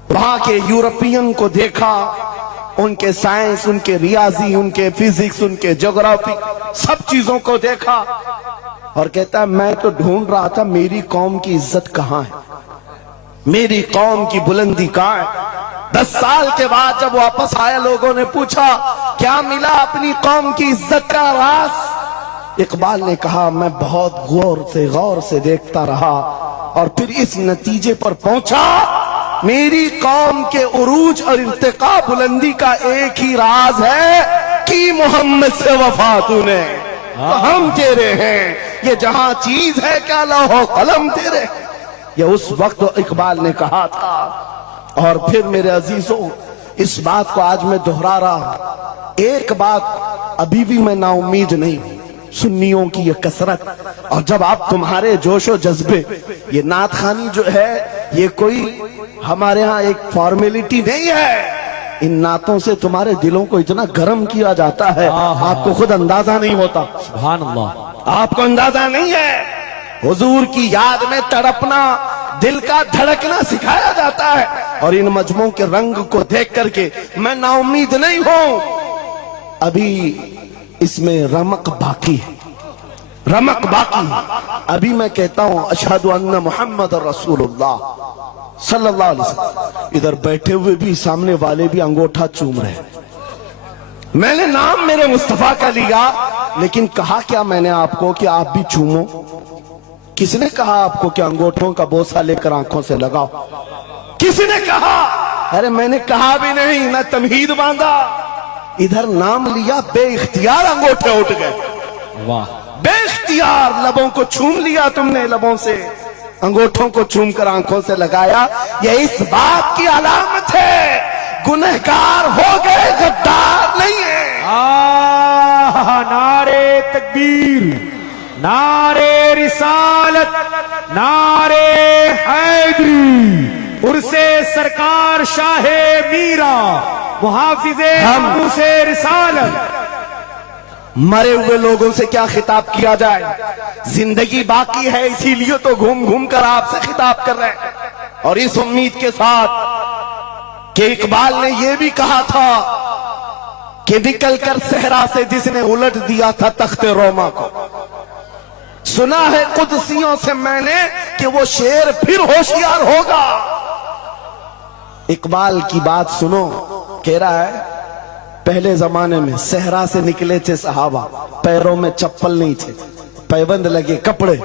وہاں کے یورپین کو دیکھا، ان کے سائنس، ان کے ریاضی، ان کے فزکس، ان کے جغرافی، سب چیزوں کو دیکھا اور کہتا ہے میں تو ڈھونڈ رہا تھا میری قوم کی عزت کہاں ہے، میری قوم کی بلندی کہاں ہے۔ 10 سال کے بعد جب واپس آیا لوگوں نے پوچھا کیا ملا اپنی قوم کی عزت کا راز؟ اقبال نے کہا میں بہت غور سے دیکھتا رہا اور پھر اس نتیجے پر پہنچا میری قوم کے عروج اور ارتقاء بلندی کا ایک ہی راز ہے کہ محمد سے وفا تو نے، تو ہم تیرے ہیں، یہ جہاں چیز ہے کیا لوح و قلم تیرے۔ یہ اس وقت اقبال نے کہا تھا۔ اور پھر میرے عزیزوں اس بات کو آج میں دہرا رہا، ایک بات ابھی بھی میں نا امید نہیں ہوں، سنیوں کی یہ کثرت، اور جب آپ تمہارے جوش و جذبے، یہ نعت خوانی جو ہے یہ کوئی ہمارے ہاں ایک فارمیلٹی نہیں ہے، ان نعتوں سے تمہارے دلوں کو اتنا گرم کیا جاتا ہے آپ کو خود اندازہ نہیں ہوتا، سبحان اللہ، آپ کو اندازہ نہیں ہے۔ حضور کی یاد میں تڑپنا، دل کا دھڑکنا سکھایا جاتا ہے، اور ان مجموعوں کے رنگ کو دیکھ کر کے میں نا امید نہیں ہوں، ابھی اس میں رمق باقی ہے، رمق باقی ہے۔ ابھی میں کہتا ہوں اشہد ان محمد رسول اللہ صلی اللہ علیہ وسلم، ادھر بیٹھے ہوئے بھی سامنے والے بھی انگوٹھا چوم رہے ہیں۔ میں نے نام میرے مصطفیٰ کا لیا، لیکن کہا کیا میں نے آپ کو کہ آپ بھی چومو؟ کس نے کہا آپ کو کہ انگوٹھوں کا بوسہ لے کر آنکھوں سے لگاؤ؟ کس نے کہا؟ ارے میں نے کہا بھی نہیں، نہ تمہید باندھا، ادھر نام لیا، بے اختیار انگوٹھے اٹھ گئے، واہ، بے اختیار لبوں کو چھوم لیا تم نے، لبوں سے انگوٹھوں کو چھوم کر آنکھوں سے لگایا۔ یہ اس بات کی علامت ہے گنہگار ہو گئے، غدار نہیں ہے۔ نعرے تکبیر، نعرے رسالت، نعرے حیدری، عرص سرکار شاہ میرا، محافظ عروس رسالت۔ مرے ہوئے لوگوں سے کیا خطاب کیا جائے، زندگی باقی ہے اسی لیے تو گھوم گھوم کر آپ سے خطاب کر رہے ہیں، اور اس امید کے ساتھ کہ اقبال نے یہ بھی کہا تھا کہ نکل کر صحرا سے جس نے الٹ دیا تھا تخت روما کو، سنا ہے قدسیوں سے میں نے کہ وہ شیر پھر ہوشیار ہوگا۔ اقبال کی بات سنو، کہہ رہا ہے پہلے زمانے میں صحرا سے نکلے تھے صحابہ، پیروں میں چپل نہیں تھے، پیبند لگے کپڑے،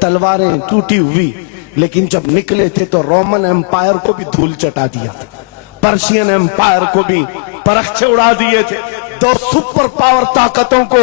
تلواریں ٹوٹی ہوئی، لیکن جب نکلے تھے تو رومن ایمپائر کو بھی دھول چٹا دیا تھا، پرشین ایمپائر کو بھی پرخچے اڑا دیے تھے، 2 سپر پاور طاقتوں کو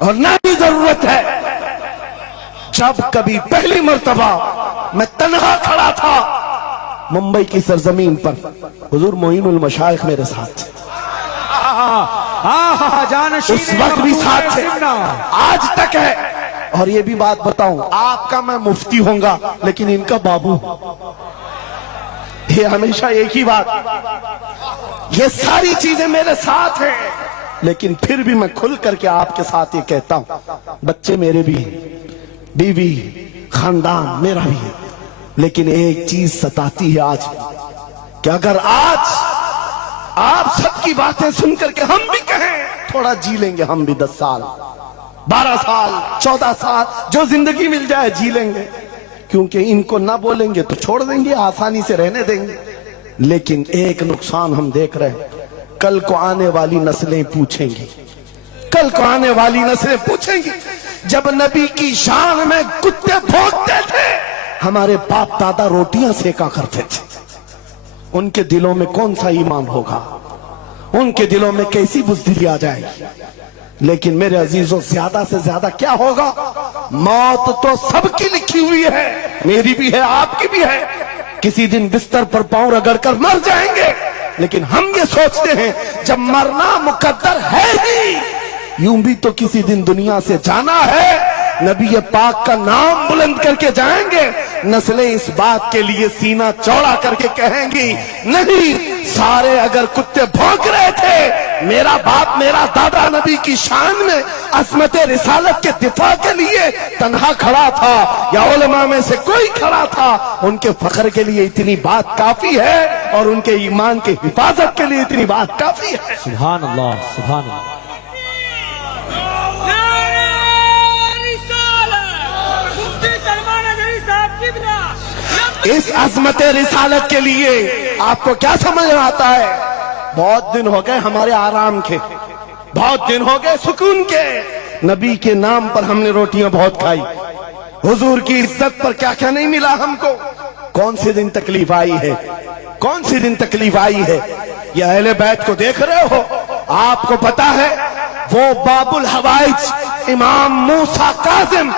اور نہ ہی ضرورت ہے. جب کبھی پہلی مرتبہ میں تنہا کھڑا تھا ممبئی کی سرزمین پر، حضور معین المشائخ میرے ساتھ تھے، جانشین اس وقت بھی ساتھ تھے، آج تک ہے. اور یہ بھی بات بتاؤں، آپ کا میں مفتی ہوں گا لیکن ان کا بابو، یہ ہمیشہ ایک ہی بات. یہ ساری چیزیں میرے ساتھ ہیں لیکن پھر بھی میں کھل کر کے آپ کے ساتھ یہ کہتا ہوں، بچے میرے بھی ہیں، بیوی، خاندان میرا بھی ہے، لیکن ایک چیز ستاتی ہے آج کہ اگر آج آپ سب کی باتیں سن کر کے ہم بھی کہیں تھوڑا جی لیں گے، ہم بھی 10 سال 12 سال 14 سال جو زندگی مل جائے جی لیں گے، کیونکہ ان کو نہ بولیں گے تو چھوڑ دیں گے، آسانی سے رہنے دیں گے. لیکن ایک نقصان ہم دیکھ رہے ہیں، کل کو آنے والی نسلیں پوچھیں گی، کل کو آنے والی نسلیں پوچھیں گی جب نبی کی شان میں کتے بھونکتے تھے ہمارے باپ دادا روٹیاں سیکا کرتے تھے، ان کے دلوں میں کون سا ایمان ہوگا، ان کے دلوں میں کیسی بزدلی آ جائے گی. لیکن میرے عزیزوں زیادہ سے زیادہ کیا ہوگا، موت تو سب کی لکھی ہوئی ہے، میری بھی ہے آپ کی بھی ہے، کسی دن بستر پر پاؤں رگڑ کر مر جائیں گے. لیکن ہم یہ سوچتے ہیں جب مرنا مقدر ہے ہی، یوں بھی تو کسی دن دنیا سے جانا ہے، نبی پاک کا نام بلند کر کے جائیں گے. نسلیں اس بات کے لیے سینہ چوڑا کر کے کہیں گی نہیں، سارے اگر کتے بھونک رہے تھے، میرا باپ میرا دادا نبی کی شان میں عظمت رسالت کے دفاع کے لیے تنہا کھڑا تھا یا علماء میں سے کوئی کھڑا تھا، ان کے فخر کے لیے اتنی بات کافی ہے اور ان کے ایمان کی حفاظت کے لیے اتنی بات کافی ہے. سبحان اللہ، سبحان اللہ. اس عظمت رسالت کے لیے آپ کو کیا سمجھ آتا ہے؟ بہت دن ہو گئے ہمارے آرام کے، بہت دن ہو گئے سکون کے، نبی کے نام پر ہم نے روٹیاں بہت کھائی، حضور کی عزت پر کیا کیا نہیں ملا ہم کو. کون سے دن تکلیف آئی ہے، کون سی دن تکلیف آئی ہے. یہ اہل بیت کو دیکھ رہے ہو، آپ کو پتا ہے وہ باب الحوائج امام موسیٰ کاظم،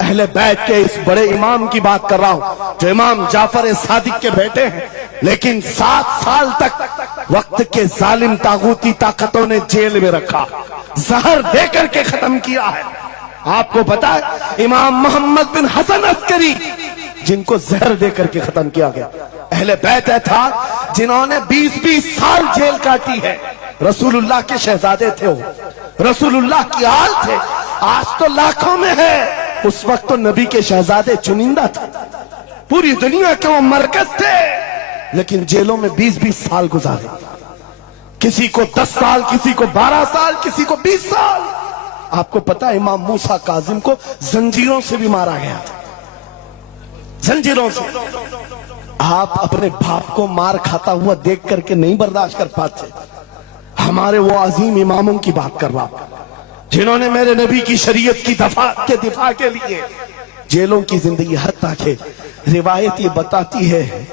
اہل بیت کے اس بڑے امام کی بات کر رہا ہوں جو امام جعفر صادق کے بیٹے ہیں، لیکن 7 سال تک وقت کے ظالم طاغوتی طاقتوں نے جیل میں رکھا، زہر دے کر کے ختم کیا ہے. آپ کو پتا ہے امام محمد بن حسن عسکری جن کو زہر دے کر کے ختم کیا گیا، اہل بیت تھا جنہوں نے 20-20 سال جیل کاٹی ہے. رسول اللہ کے شہزادے تھے، وہ رسول اللہ کی آل تھے، آج تو لاکھوں میں ہے، اس وقت تو نبی کے شہزادے چنندہ تھے، پوری دنیا کے وہ مرکز تھے، لیکن جیلوں میں 20-20 سال گزارے، کسی کو 10 سال، کسی کو 12 سال، کسی کو 20 سال. آپ کو پتا ہے امام موسیٰ کاظم کو زنجیروں سے بھی مارا گیا تھا، زنجیروں سے. آپ اپنے باپ کو مار کھاتا ہوا دیکھ کر کے نہیں برداشت کر پاتے، ہمارے وہ عظیم اماموں کی بات کر رہا ہوں جنہوں نے میرے نبی کی شریعت کی دفاع کے لیے جیلوں کی زندگی. حتیٰ کہ روایت یہ بتاتی ہے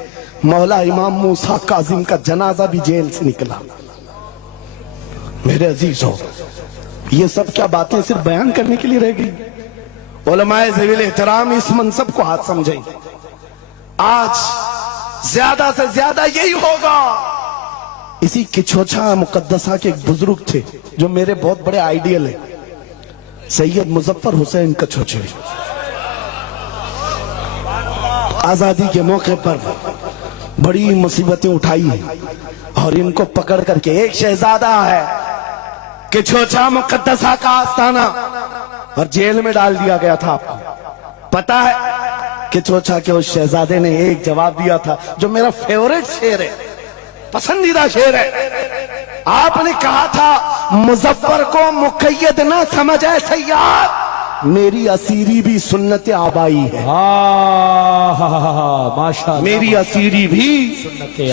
مولا امام موسیٰ کاظم کا جنازہ بھی جیل سے نکلا. میرے عزیزو، یہ سب کیا باتیں صرف بیان کرنے کے لیے رہ گئی؟ علماء ذوی احترام اس منصب کو ہاتھ سمجھیں. آج زیادہ سے زیادہ یہی ہوگا. اسی کچھوچا مقدسہ کے ایک بزرگ تھے جو میرے بہت بڑے آئیڈیل ہیں، سید مظفر حسین کچھوچے. آزادی کے موقع پر بڑی مصیبتیں اٹھائی ہیں اور ان کو پکڑ کر کے ایک شہزادہ ہے کچھوچا مقدسہ کا آستانہ، اور جیل میں ڈال دیا گیا تھا. آپ کو پتا ہے کچھوچا کے اس شہزادے نے ایک جواب دیا تھا جو میرا فیورٹ شعر ہے، پسندیدہ شعر ہے. آپ نے کہا تھا مظفر کو مقید نہ سمجھ اے سیاد، میری اسیری بھی سنت آبائی ہے. ماشاء اللہ، میری اسیری بھی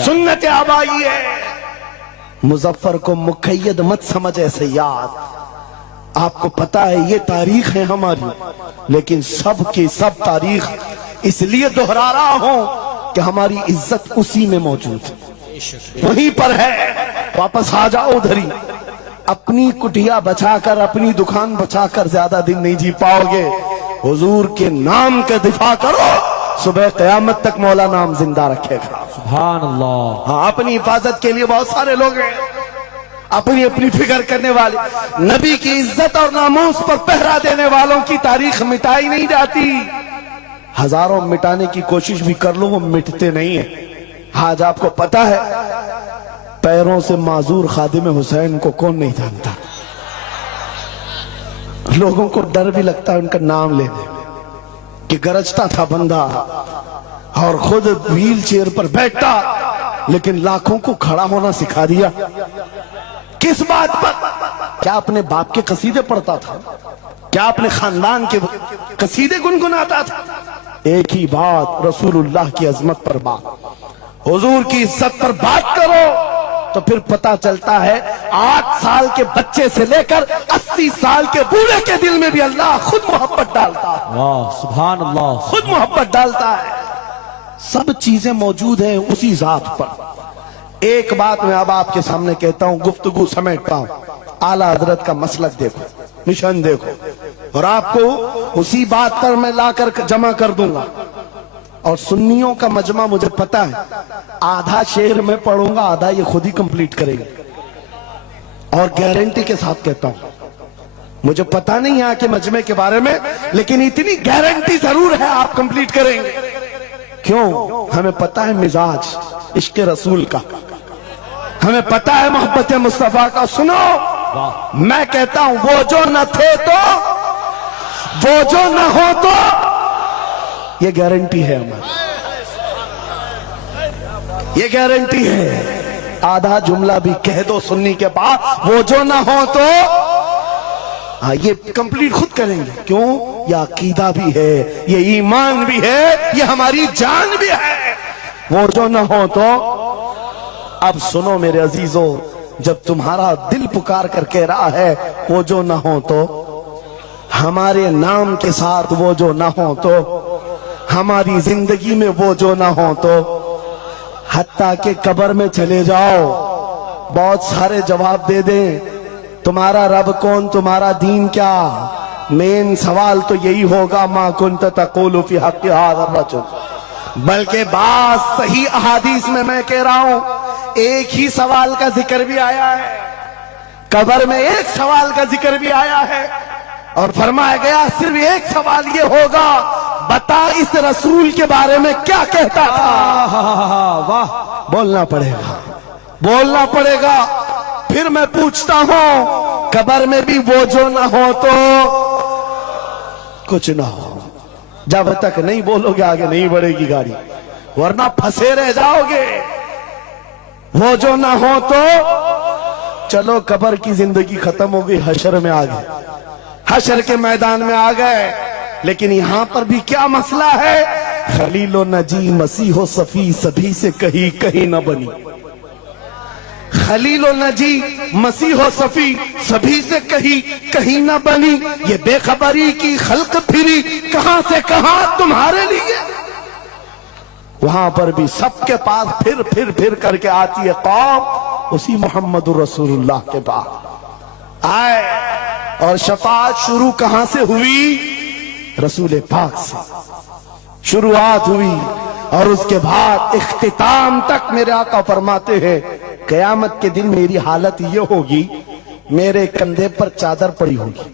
سنت آبائی ہے. مظفر کو مقید مت سمجھ اے سیاد. آپ کو پتا ہے یہ تاریخ ہے ہماری، لیکن سب کی سب تاریخ اس لیے دہرا رہا ہوں کہ ہماری عزت اسی میں موجود ہے، وہیں پر ہے. واپس آ جاؤ ادھر ہی. اپنی کٹیا بچا کر اپنی دکان بچا کر زیادہ دن نہیں جی پاؤ گے. حضور کے نام کا دفاع کرو, صبح قیامت تک مولا نام زندہ رکھے گا. سبحان اللہ. ہاں, اپنی حفاظت کے لیے بہت سارے لوگ ہیں, اپنی اپنی فکر کرنے والے. نبی کی عزت اور ناموس پر پہرا دینے والوں کی تاریخ مٹائی نہیں جاتی. ہزاروں مٹانے کی کوشش بھی کر لو, وہ مٹتے نہیں ہیں. آج آپ کو پتا ہے پیروں سے معذور خادم حسین کو کون نہیں جانتا. لوگوں کو ڈر بھی لگتا ہے ان کا نام لینے میں کہ گرجتا تھا بندہ اور خود ویل چیئر پر بیٹھتا, لیکن لاکھوں کو کھڑا ہونا سکھا دیا. کس بات پر؟ کیا اپنے باپ کے قصیدے پڑھتا تھا؟ کیا اپنے خاندان کے قصیدے گنگناتا تھا؟ ایک ہی بات, رسول اللہ کی عظمت پر بات, حضور کی عزت پر بات کرو تو پھر پتا چلتا ہے 8 سال کے بچے سے لے کر 80 سال کے بوڑھے کے دل میں بھی اللہ خود محبت ڈالتا ہے. واہ سبحان اللہ. خود محبت ڈالتا ہے. سب چیزیں موجود ہیں اسی ذات پر. ایک بات میں اب آپ کے سامنے کہتا ہوں, گفتگو سمیٹتا ہوں. اعلیٰ حضرت کا مسلک دیکھو, مشن دیکھو, اور آپ کو اسی بات پر میں لا کر جمع کر دوں گا. اور سنیوں کا مجمع مجھے پتا ہے, آدھا شعر میں پڑھوں گا, آدھا یہ خود ہی کمپلیٹ کرے گا. اور گارنٹی کے ساتھ کہتا ہوں, مجھے پتا نہیں ہے کہ مجمع کے بارے میں, لیکن اتنی گارنٹی ضرور ہے آپ کمپلیٹ کریں گے. کیوں؟ ہمیں پتا ہے مزاج عشق رسول کا, ہمیں پتا ہے محبت مصطفیٰ کا. سنو, میں کہتا ہوں وہ جو نہ تھے تو, وہ جو نہ ہو تو, یہ گارنٹی ہے ہماری, یہ گارنٹی ہے. آدھا جملہ بھی کہہ دو سنی کے بعد, وہ جو نہ ہو تو, ہاں یہ کمپلیٹ خود کریں گے. کیوں؟ یہ عقیدہ بھی ہے, یہ ایمان بھی ہے, یہ ہماری جان بھی ہے. وہ جو نہ ہو تو. اب سنو میرے عزیزو, جب تمہارا دل پکار کر کہہ رہا ہے وہ جو نہ ہو تو, ہمارے نام کے ساتھ وہ جو نہ ہو تو, ہماری زندگی میں وہ جو نہ ہو تو, حتیٰ کہ قبر میں چلے جاؤ بہت سارے جواب دے دیں, تمہارا رب کون, تمہارا دین کیا, مین سوال تو یہی ہوگا ما کنت تقول فی حق ھذا الرجل. بلکہ بعض صحیح احادیث میں کہہ رہا ہوں ایک ہی سوال کا ذکر بھی آیا ہے, قبر میں ایک سوال کا ذکر بھی آیا ہے, اور فرمایا گیا صرف ایک سوال یہ ہوگا, بتا اس رسول کے بارے میں کیا کہتا تھا. واہ. بولنا پڑے گا, بولنا پڑے گا. پھر میں پوچھتا ہوں, قبر میں بھی وہ جو نہ ہو تو کچھ نہ ہو. جب تک نہیں بولو گے آگے نہیں بڑھے گی گاڑی, ورنہ پھنسے رہ جاؤ گے. وہ جو نہ ہو تو چلو قبر کی زندگی ختم ہو گئی, حشر میں آ گئے, حشر کے میدان میں آ گئے. لیکن یہاں پر بھی کیا مسئلہ ہے, خلیل و نجی مسیح و صفی سبھی سے کہیں نہ بنی. خلیل و نجی مسیح و صفی سبھی سے کہیں نہ بنی. یہ بے خبری کی خلق پھری کہاں سے کہاں تمہارے لیے. وہاں پر بھی سب کے پاس پھر کر کے آتی ہے قوم اسی محمد رسول اللہ کے پاس آئے. اور شفاعت شروع کہاں سے ہوئی؟ رسول پاک سے شروعات ہوئی, اور اس کے بعد اختتام تک میرے آقا فرماتے ہیں قیامت کے دن میری حالت یہ ہوگی, میرے کندھے پر چادر پڑی ہوگی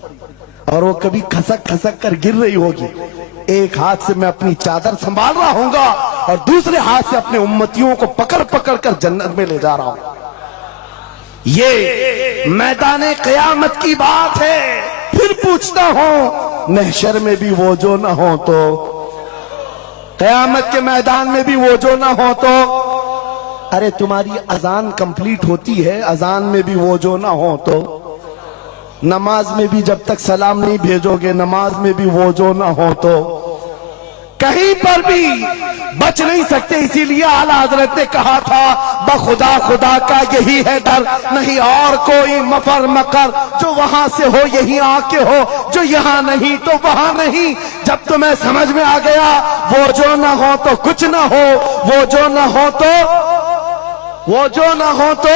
اور وہ کبھی کھسک کر گر رہی ہوگی. ایک ہاتھ سے میں اپنی چادر سنبھال رہا ہوں گا اور دوسرے ہاتھ سے اپنے امتیوں کو پکڑ کر جنت میں لے جا رہا ہوں. یہ میدان قیامت کی بات ہے. پھر پوچھتا ہوں محشر میں بھی وہ جو نہ ہو تو, قیامت کے میدان میں بھی وہ جو نہ ہو تو. ارے تمہاری اذان کمپلیٹ ہوتی ہے, اذان میں بھی وہ جو نہ ہو تو, نماز میں بھی جب تک سلام نہیں بھیجو گے نماز میں بھی وہ جو نہ ہو تو, کہیں پر بھی بچ نہیں سکتے. اسی لیے اعلیٰ حضرت نے کہا تھا بخدا خدا کا یہی ہے ڈر, نہیں اور کوئی مفر مکر, جو وہاں سے ہو یہی آ کے ہو, جو یہاں نہیں تو وہاں نہیں. جب تمہیں سمجھ میں آ گیا وہ جو نہ ہو تو کچھ نہ ہو, وہ جو نہ ہو تو, وہ جو نہ ہو تو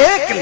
1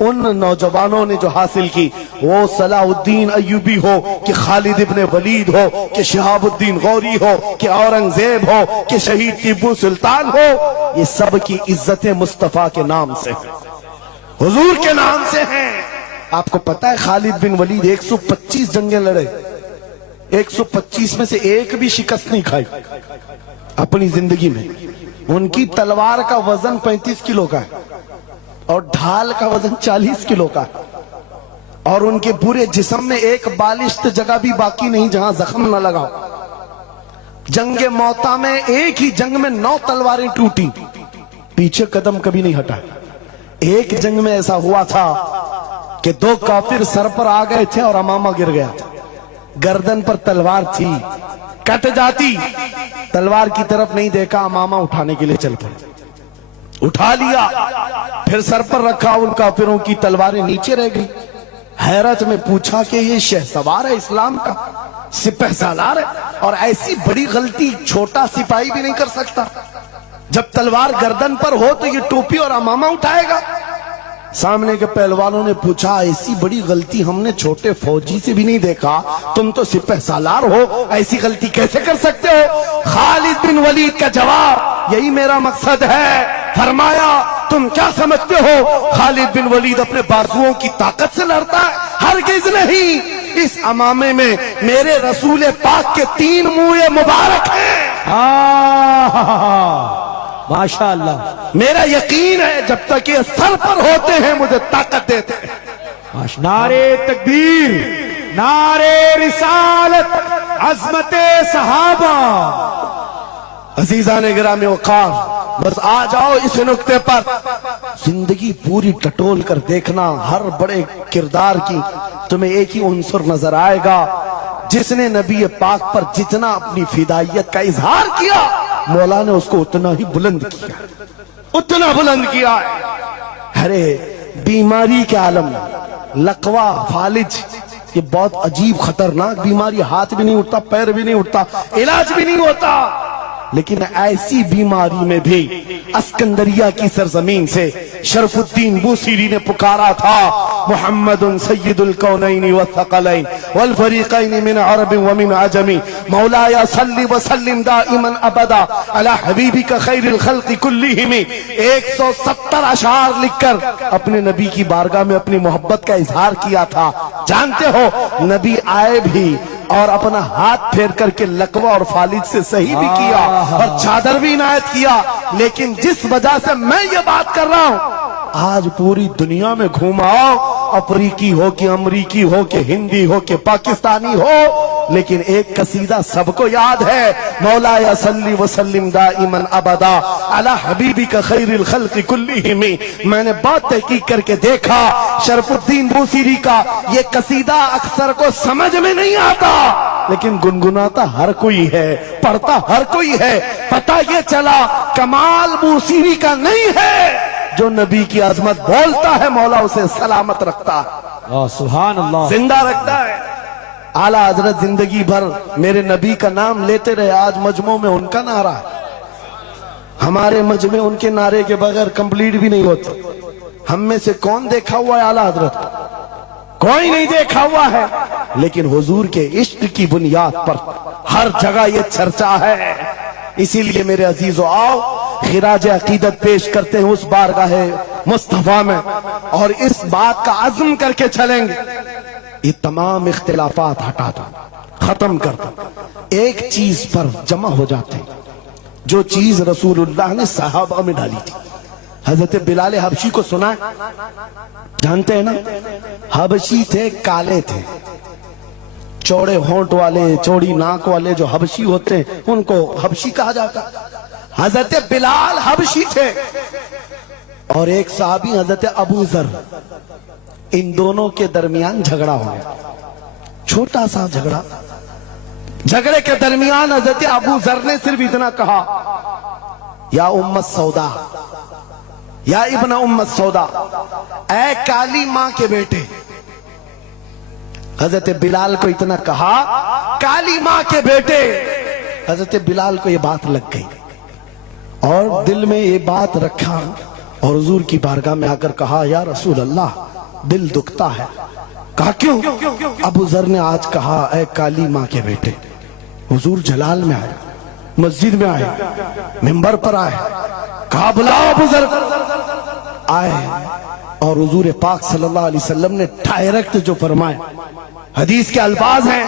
ان نوجوانوں نے جو حاصل کی، وہ صلاح الدین ایوبی ہو کہ خالد ابن ولید ہو کہ شہاب الدین غوری ہو کہ اورنگزیب ہو کہ شہید ٹیپو سلطان ہو، یہ سب کی عزتیں مصطفیٰ کے نام سے ہیں، حضور کے نام سے ہیں۔ آپ کو پتا ہے خالد بن ولید 125 جنگیں لڑے، 125 میں سے ایک بھی شکست نہیں کھائی اپنی زندگی میں۔ ان کی تلوار کا وزن 35 کلو کا ہے اور ڈھال کا وزن 40 کلو کا ہے، اور ان کے پورے جسم میں ایک بالشت جگہ بھی باقی نہیں جہاں زخم نہ لگا۔ جنگ موتا میں ایک ہی جنگ میں 9 تلواریں ٹوٹی، پیچھے قدم کبھی نہیں ہٹا۔ ایک جنگ میں ایسا ہوا تھا کہ 2 کافر سر پر آ گئے تھے اور امامہ گر گیا تھا، گردن پر تلوار تھی، کٹ جاتی، تلوار کی طرف نہیں دیکھا، امامہ اٹھانے کے لیے چل پڑے، اٹھا لیا، پھر سر پر رکھا، ان کافروں کی تلواریں نیچے رہ گئی۔ حیرت میں پوچھا کہ یہ شہسوار ہے اسلام کا، سپہ سالار ہے، اور ایسی بڑی غلطی چھوٹا سپاہی بھی نہیں کر سکتا۔ جب تلوار گردن پر ہو تو یہ ٹوپی اور امامہ اٹھائے گا؟ سامنے کے پہلوانوں نے پوچھا ایسی بڑی غلطی ہم نے چھوٹے فوجی سے بھی نہیں دیکھا، تم تو سپہ سالار ہو، ایسی غلطی کیسے کر سکتے ہو؟ خالد بن ولید کا جواب یہی میرا مقصد ہے۔ فرمایا تم کیا سمجھتے ہو خالد بن ولید اپنے بازوؤں کی طاقت سے لڑتا ہے؟ ہرگز نہیں، اس امامے میں میرے رسول پاک کے 3 منہ مبارک ہیں۔ ماشاء اللہ، میرا یقین ہے جب تک یہ سر پر ہوتے ہیں مجھے طاقت دیتے ہیں۔ نعرے تکبیر، نعرے رسالت، عظمت صحابہ۔ عزیزان گرامی وقار، بس آ جاؤ اس نقطے پر، زندگی پوری ٹٹول کر دیکھنا، ہر بڑے کردار کی تمہیں ایک ہی عنصر نظر آئے گا، جس نے نبی پاک پر جتنا اپنی فدائیت کا اظہار کیا، مولا نے اس کو اتنا ہی بلند کیا، اتنا بلند کیا ہے۔ ارے بیماری کے عالم، لقوا، فالج، یہ بہت عجیب خطرناک بیماری، ہاتھ بھی نہیں اٹھتا، پیر بھی نہیں اٹھتا، علاج بھی نہیں ہوتا، لیکن ایسی بیماری میں بھی اسکندریہ کی سرزمین سے شرف الدین بوسیری نے پکارا تھا، محمد سید الکونین والثقلین والفریقین من عرب ومن عجم، مولاي صل وسلم دائما ابدا علی حبیبک خیر الخلق کلہم۔ 170 اشعار لکھ کر اپنے نبی کی بارگاہ میں اپنی محبت کا اظہار کیا تھا۔ جانتے ہو نبی آئے بھی اور اپنا ہاتھ پھیر کر کے لقوہ اور فالج سے صحیح بھی کیا اور چادر بھی عنایت کیا، لیکن جس وجہ سے میں یہ بات کر رہا ہوں، آج پوری دنیا میں گھوماؤ، افریقی ہو کہ امریکی ہو کہ ہندی ہو کہ پاکستانی ہو، لیکن ایک قصیدہ سب کو یاد ہے، مولاي صلی وسلم دائما ابدا علی حبیبک خیر الخلق کلہم۔ میں نے بہت تحقیق کر کے دیکھا، شرف الدین بوسیری کا یہ قصیدہ اکثر کو سمجھ میں نہیں آتا، لیکن گنگناتا ہر کوئی ہے، پڑھتا ہر کوئی ہے۔ پتہ یہ چلا کمال بوسیری کا نہیں ہے، جو نبی کی عظمت بولتا ہے مولا اسے سلامت رکھتا ہے، سبحان اللہ، زندہ رکھتا ہے۔ اعلیٰ حضرت زندگی بھر میرے نبی کا نام لیتے رہے، آج مجمع میں ان کا نعرہ ہے، ہمارے مجمع ان کے نعرے کے بغیر کمپلیٹ بھی نہیں ہوتے۔ ہم میں سے کون دیکھا ہوا ہے اعلیٰ حضرت؟ کوئی نہیں دیکھا ہوا ہے، لیکن حضور کے عشق کی بنیاد پر ہر جگہ یہ چرچا ہے۔ اسی لیے میرے عزیزو آؤ خراج عقیدت پیش کرتے ہیں اس بارگاہ مصطفیٰ میں، اور اس بات کا عزم کر کے چلیں گے، یہ تمام اختلافات ہٹا دو، ختم کر دو، ایک چیز پر جمع ہو جاتے ہیں، جو چیز رسول اللہ نے صحابہ میں ڈالی تھی۔ حضرت بلال حبشی کو سنا ہے؟ جانتے ہیں نا؟ حبشی تھے، کالے تھے، چوڑے ہونٹ والے، چوڑی ناک والے جو حبشی ہوتے ہیں ان کو حبشی کہا جاتا۔ حضرت بلال حبشی تھے، اور ایک صحابی حضرت ابو ذر، ان دونوں کے درمیان جھگڑا ہو گیا، چھوٹا سا جھگڑا۔ جھگڑے کے درمیان حضرت ابو ذر نے صرف اتنا کہا، یا ام السودا، یا ابن ام السودا، اے کالی ماں کے بیٹے۔ حضرت بلال کو اتنا کہا، کالی ماں کے بیٹے۔ حضرت بلال کو یہ بات لگ گئی اور دل میں یہ بات رکھا، اور حضور کی بارگاہ میں آ کر کہا، یا رسول اللہ دل دکھتا ہے. کہا کیوں؟ ابو ذر نے آج کہا اے کالی ماں کے بیٹے. حضور جلال میں آئے, مسجد میں آئے, منبر پر آئے, کہا بلاؤ ابو ذر. آئے اور حضور پاک صلی اللہ علیہ وسلم نے ڈائریکٹ جو فرمائے, حدیث کے الفاظ ہیں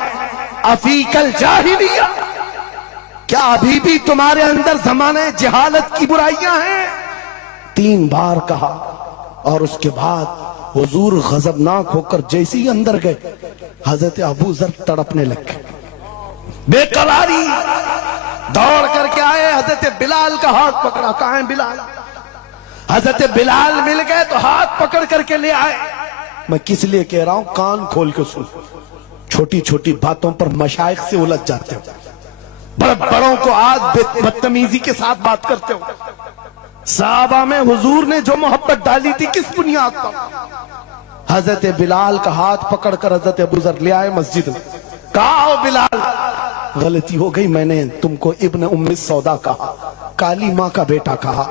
افیک الجاہلیہ, کیا ابھی بھی تمہارے اندر زمانہ جہالت کی برائیاں ہیں؟ 3 بار کہا. اور اس کے بعد حضور غضبناک ہو کر جیسے ہی اندر گئے, حضرت ابو ذر تڑپنے لگ گئے, بے قراری. دوڑ کر کے آئے, حضرت بلال کا ہاتھ پکڑا. کہاں ہیں بلال؟ حضرت بلال مل گئے تو ہاتھ پکڑ کر کے لے آئے. میں کس لیے کہہ رہا ہوں, کان کھول کے سن. چھوٹی چھوٹی باتوں پر مشائخ سے الجھ جاتے ہو, بڑوں کو آج بدتمیزی کے ساتھ بات کرتے ہو. صحابہ میں حضور نے جو محبت ڈالی تھی کس بنیاد پر؟ حضرت بلال کا ہاتھ پکڑ کر حضرت ابو ذر لے آئے مسجد میں. کہا بلال غلطی ہو گئی, میں نے تم کو ابن ام سودا کہا, کالی ماں کا بیٹا کہا.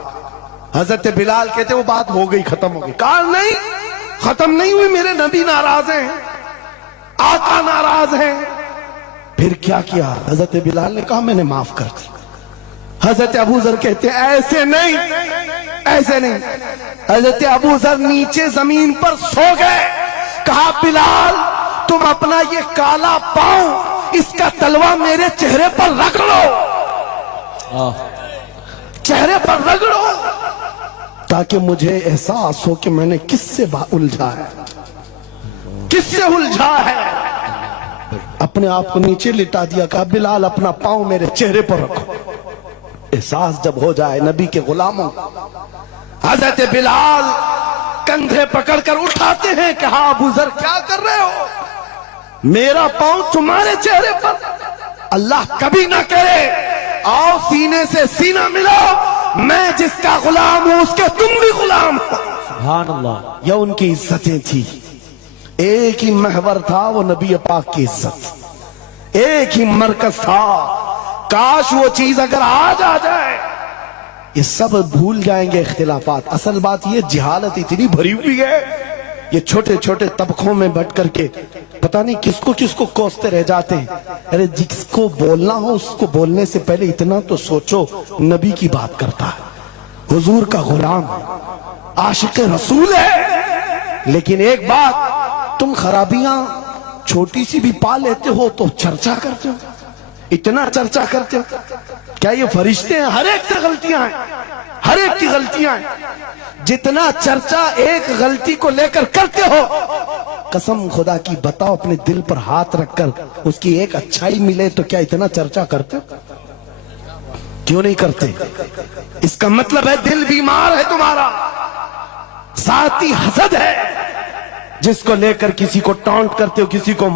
حضرت بلال کہتے وہ بات ہو گئی, ختم ہو گئی. کہا نہیں, ختم نہیں ہوئی, میرے نبی ناراض ہیں, آقا ناراض ہیں. پھر کیا کیا؟ حضرت بلال نے کہا میں نے معاف کر دی. حضرت ابو ذر کہتے ایسے نہیں, ایسے نہیں. حضرت ابو ذر نیچے زمین پر سو گئے. کہا بلال تم اپنا یہ کالا پاؤں, اس کا تلوا میرے چہرے پر رگڑو, چہرے پر رگڑو, تاکہ مجھے احساس ہو کہ میں نے کس سے الجھا ہے, کس سے الجھا ہے. اپنے آپ کو نیچے لٹا دیا. کہا بلال اپنا پاؤں میرے چہرے پر رکھو. احساس جب ہو جائے نبی کے غلاموں, حضرت بلال کندھے پکڑ کر اٹھاتے ہیں. کہا ابو ذر کیا کر رہے ہو, میرا پاؤں تمہارے چہرے پر, اللہ کبھی نہ کرے. آؤ سینے سے سینہ ملاؤ, میں جس کا غلام ہوں اس کے تم بھی غلام ہو. سبحان اللہ. یہ ان کی عزتیں تھی. ایک ہی محور تھا وہ نبی پاک کی عزت, ایک ہی مرکز تھا. کاش وہ چیز اگر آج آ جائے. یہ سب بھول جائیں گے اختلافات. اصل بات یہ جہالت اتنی بھری ہوئی ہے, یہ چھوٹے چھوٹے طبقوں میں بٹ کر کے پتہ نہیں کس کو کوستے رہ جاتے ہیں. ارے جس کو بولنا ہو اس کو بولنے سے پہلے اتنا تو سوچو, نبی کی بات کرتا ہے, حضور کا غلام, عاشق رسول ہے. لیکن ایک بات, تم خرابیاں چھوٹی سی بھی پا لیتے ہو تو چرچا کرتے ہو, اتنا چرچا کرتے ہو. کیا یہ فرشتے ہیں؟ ہر ایک سے غلطیاں ہیں, ہر ایک کی غلطیاں ہیں. جتنا چرچا ایک غلطی کو لے کر کرتے ہو, قسم خدا کی بتاؤ اپنے دل پر ہاتھ رکھ کر اس کی ایک اچھائی ملے تو کیا اتنا چرچا کرتے ہو؟ کیوں نہیں کرتے؟ اس کا مطلب ہے دل بیمار ہے تمہارا, ذاتی حسد ہے, جس کو لے کر کسی کو ٹانٹ کرتے ہو, کسی کو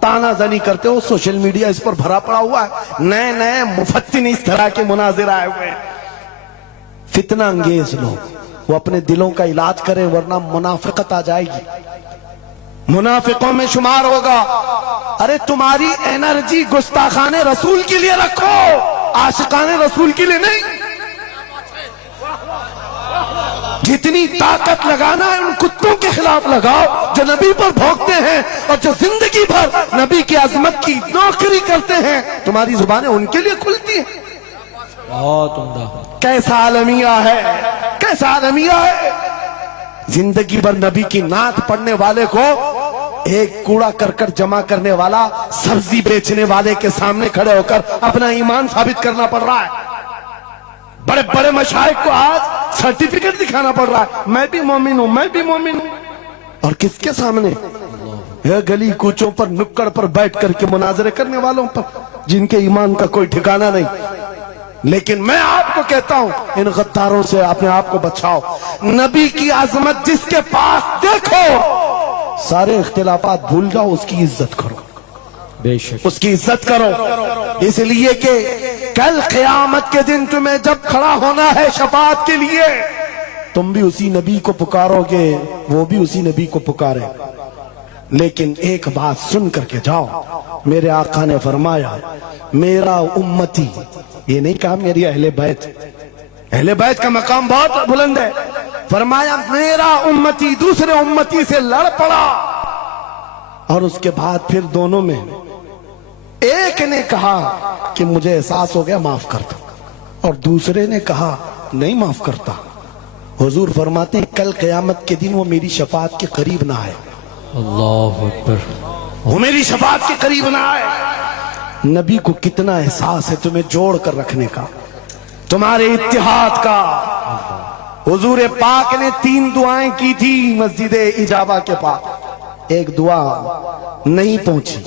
تانا زنی کرتے ہو. سوشل میڈیا اس پر بھرا پڑا ہوا ہے, نئے نئے مفتن اس طرح کے مناظر آئے ہوئے ہیں. فتنہ انگیز لوگ, وہ اپنے دلوں کا علاج کریں ورنہ منافقت آ جائے گی, منافقوں میں شمار ہوگا. ارے تمہاری انرجی گستاخان رسول کے لیے رکھو, عاشقان رسول کے لیے نہیں. جتنی طاقت لگانا ہے ان کتوں کے خلاف لگاؤ جو نبی پر بھونکتے ہیں اور جو زندگی بھر نبی کی عظمت کی نوکری کرتے ہیں. تمہاری زبانیں ان کے لیے کھلتی ہیں. بہت عمدہ. کیسا عالمیہ ہے, کیسا عالمیہ ہے. زندگی بھر نبی کی نعت پڑھنے والے کو ایک کوڑا کرکٹ جمع کرنے والا سبزی بیچنے والے کے سامنے کھڑے ہو کر اپنا ایمان ثابت کرنا پڑ رہا ہے. بڑے بڑے مشائخ کو آج سرٹیفکیٹ دکھانا پڑ رہا ہے, میں بھی مومن ہوں, میں بھی مومن ہوں. اور کس کے سامنے؟ یہ گلی کوچوں پر نکڑ پر بیٹھ کر کے مناظرے کرنے والوں پر, جن کے ایمان کا کوئی ٹھکانہ نہیں. لیکن میں آپ کو کہتا ہوں ان غداروں سے اپنے آپ کو بچاؤ. نبی کی عظمت جس کے پاس دیکھو, سارے اختلافات بھول جاؤ, اس کی عزت کرو, بے شک اس کی عزت کرو. اس لیے کہ کل قیامت کے دن تمہیں جب کھڑا ہونا ہے شفاعت کے لیے, تم بھی اسی نبی کو پکارو گے, وہ بھی اسی نبی کو پکارے. لیکن ایک بات سن کر کے جاؤ, میرے آقا نے فرمایا میرا امتی, یہ نہیں کہا میری اہل بیت. اہل بیت کا مقام بہت بلند ہے, فرمایا میرا امتی دوسرے امتی سے لڑ پڑا، اور اس کے بعد پھر دونوں میں ایک نے کہا کہ مجھے احساس ہو گیا معاف کر دو، اور دوسرے نے کہا نہیں معاف کرتا۔ حضور فرماتے ہیں کل قیامت کے دن وہ میری شفاعت کے قریب نہ آئے، اللہ اکبر۔ وہ میری شفاعت کے قریب نہ آئے۔ نبی کو کتنا احساس ہے تمہیں جوڑ کر رکھنے کا، تمہارے اتحاد کا۔ حضور پاک نے 3 دعائیں کی تھی مسجد اجابہ کے پاس، ایک دعا نہیں پہنچی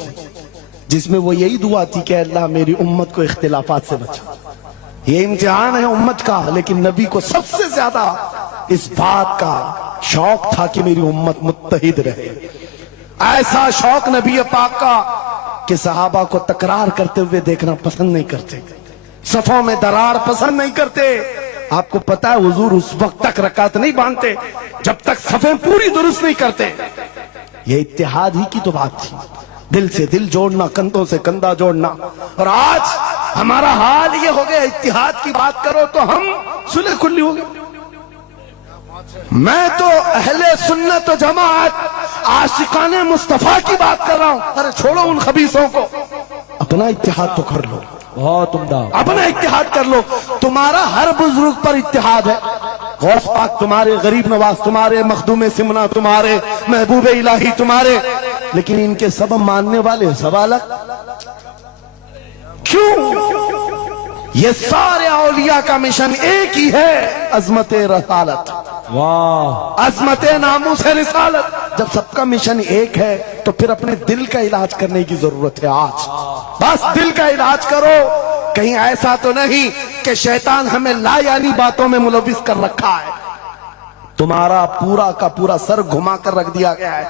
جس میں وہ یہی دعا تھی کہ اللہ میری امت کو اختلافات سے بچا۔ یہ امتحان ہے امت کا، لیکن نبی کو سب سے زیادہ اس بات کا شوق تھا کہ میری امت متحد رہے۔ ایسا شوق نبی پاک کا کہ صحابہ کو تکرار کرتے ہوئے دیکھنا پسند نہیں کرتے، صفوں میں درار پسند نہیں کرتے۔ آپ کو پتا ہے حضور اس وقت تک رکعت نہیں باندھتے جب تک صفیں پوری درست نہیں کرتے۔ یہ اتحاد ہی کی تو بات تھی، دل سے دل جوڑنا، کندھوں سے کندھا جوڑنا۔ اور آج ہمارا حال یہ ہو گیا، اتحاد کی بات کرو تو ہم صلح کلی ہو گئے۔ میں تو اہل سنت و جماعت عاشقان مصطفیٰ کی بات کر رہا ہوں۔ ارے چھوڑو ان خبیثوں کو، اپنا اتحاد تو کر لو، بہت عمدہ۔ اپنا اتحاد کر لو۔ تمہارا ہر بزرگ پر اتحاد ہے، غوث پاک تمہارے، غریب نواز تمہارے، مخدوم سمنا تمہارے، محبوب الہی تمہارے، لیکن ان کے سب ماننے والے سب الگ۔ کیوں؟ یہ سارے اولیاء کا مشن ایک ہی ہے، عظمت رسالت، واہ، عظمت ناموس رسالت۔ جب سب کا مشن ایک ہے تو پھر اپنے دل کا علاج کرنے کی ضرورت ہے۔ آج بس دل کا علاج کرو، کہیں ایسا تو نہیں کہ شیطان ہمیں لا یعنی باتوں میں ملوث کر رکھا ہے۔ تمہارا پورا کا پورا سر گھما کر رکھ دیا گیا ہے۔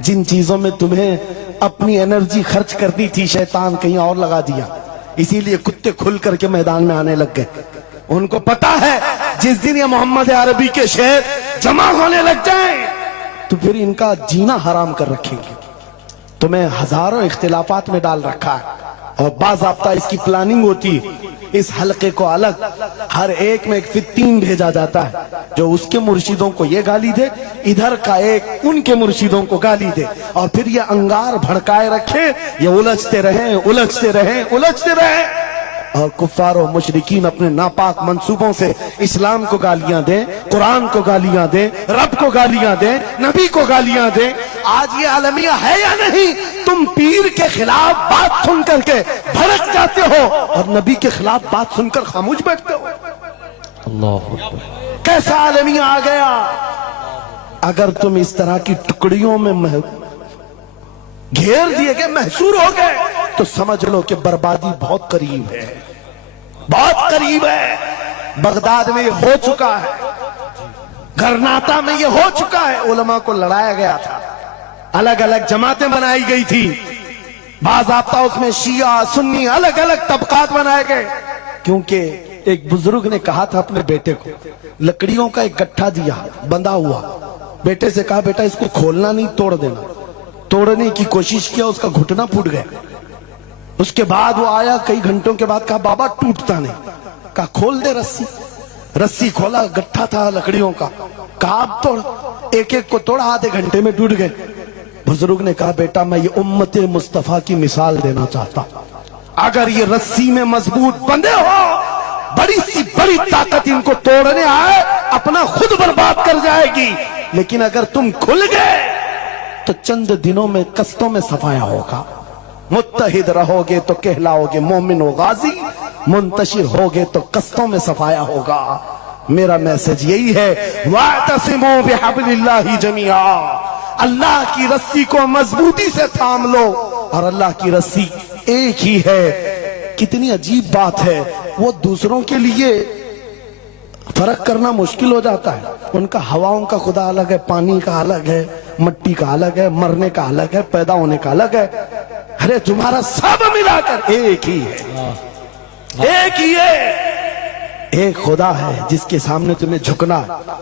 جن چیزوں میں تمہیں اپنی انرجی خرچ کرنی تھی شیطان کہیں اور لگا دیا، اسی لیے کتے کھل کر کے میدان میں آنے لگ گئے۔ ان کو پتا ہے جس دن یہ محمد عربی کے شعر جمع ہونے لگ جائیں تو پھر ان کا جینا حرام کر رکھیں گے۔ تمہیں ہزاروں اختلافات میں ڈال رکھا ہے، اور باضابطہ اس کی پلاننگ ہوتی ہے۔ اس حلقے کو الگ ہر ایک میں ایک فتین بھیجا جاتا ہے جو اس کے مرشدوں کو یہ گالی دے، ادھر کا ایک ان کے مرشدوں کو گالی دے، اور پھر یہ انگار بھڑکائے رکھے، یہ الجھتے رہیں الجھتے رہیں الجھتے رہیں، اور کفار و مشرکین اپنے ناپاک منصوبوں سے اسلام کو گالیاں دیں، قرآن کو گالیاں دیں، رب کو گالیاں دیں، نبی کو گالیاں دیں۔ آج یہ عالمیہ ہے یا نہیں؟ تم پیر کے خلاف بات سن کر کے بھڑک جاتے ہو اور نبی کے خلاف بات سن کر خاموش بیٹھتے ہو۔ اللہ اکبر۔ کیسا عالمیہ آ گیا؟ اگر تم اس طرح کی ٹکڑیوں میں گھیر دیے گئے، محصور ہو گئے، تو سمجھ لو کہ بربادی بہت قریب ہے، بہت قریب ہے۔ بغداد میں یہ ہو چکا ہے، گرناتا میں یہ ہو چکا ہے۔ علماء کو لڑایا گیا تھا، الگ الگ جماعتیں بنائی گئی تھی، باضابطہ اس میں شیعہ سنی الگ الگ طبقات بنائے گئے، کیونکہ ایک بزرگ نے کہا تھا اپنے بیٹے کو، لکڑیوں کا ایک گٹھا دیا بندھا ہوا، بیٹے سے کہا بیٹا اس کو کھولنا نہیں، توڑ دینا۔ توڑنے کی کوشش کیا، اس کا گھٹنا پھوٹ گیا۔ اس کے بعد وہ آیا کئی گھنٹوں کے بعد، کہا بابا ٹوٹتا نہیں، کہا کھول دے رسی۔ رسی کھولا، گٹھا تھا لکڑیوں کا، کہا اب توڑ۔ ایک ایک کو توڑا، آدھے گھنٹے میں ٹوٹ گئے۔ بزرگ نے کہا بیٹا میں یہ امت مصطفیٰ کی مثال دینا چاہتا ہوں، اگر یہ رسی میں مضبوط بندے ہو، بڑی سی بڑی طاقت ان کو توڑنے آئے اپنا خود برباد کر جائے گی، لیکن اگر تم کھل گئے تو چند دنوں میں قسطوں میں صفایا ہوگا۔ متحد رہو گے تو کہلاؤ گے مومن و غازی، منتشر ہوگے تو قسطوں میں صفایا ہوگا۔ میرا میسج یہی ہے، وَاعْتَصِمُوا بِحَبْلِ اللَّهِ جَمِيعًا، اللہ کی رسی کو مضبوطی سے تھام لو، اور اللہ کی رسی ایک ہی ہے۔ کتنی عجیب بات ہے، وہ دوسروں کے لیے فرق کرنا مشکل ہو جاتا ہے۔ ان کا ہواؤں کا خدا الگ ہے، پانی کا الگ ہے، مٹی کا الگ ہے، مرنے کا الگ ہے، پیدا ہونے کا الگ ہے۔ ارے تمہارا سب ملا کر ایک ہی ہے، ایک ہی ہے، ایک خدا ہے جس کے سامنے تمہیں جھکنا ہے۔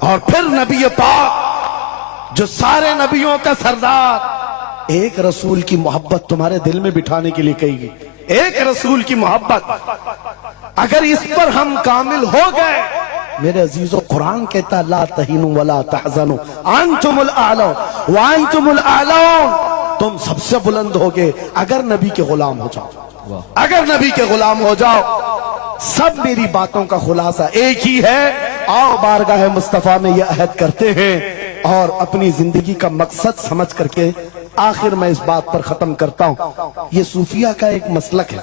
اور پھر نبی پاک جو سارے نبیوں کا سردار، ایک رسول کی محبت تمہارے دل میں بٹھانے کے لیے کہی گئی، ایک رسول کی محبت۔ اگر اس پر ہم کامل ہو گئے میرے عزیزو قرآن کہتا لا تہینوا ولا تحزنوا انتم الاعلون وانتم الاعلون، تم سب سے بلند ہوگے اگر نبی کے غلام ہو جاؤ، اگر نبی کے غلام ہو جاؤ۔ سب میری باتوں کا خلاصہ ایک ہی ہے، آؤ بارگاہ مصطفیٰ میں یہ عہد کرتے ہیں اور اپنی زندگی کا مقصد سمجھ کر کے آخر میں اس بات پر ختم کرتا ہوں۔ یہ صوفیہ کا ایک مسلک ہے،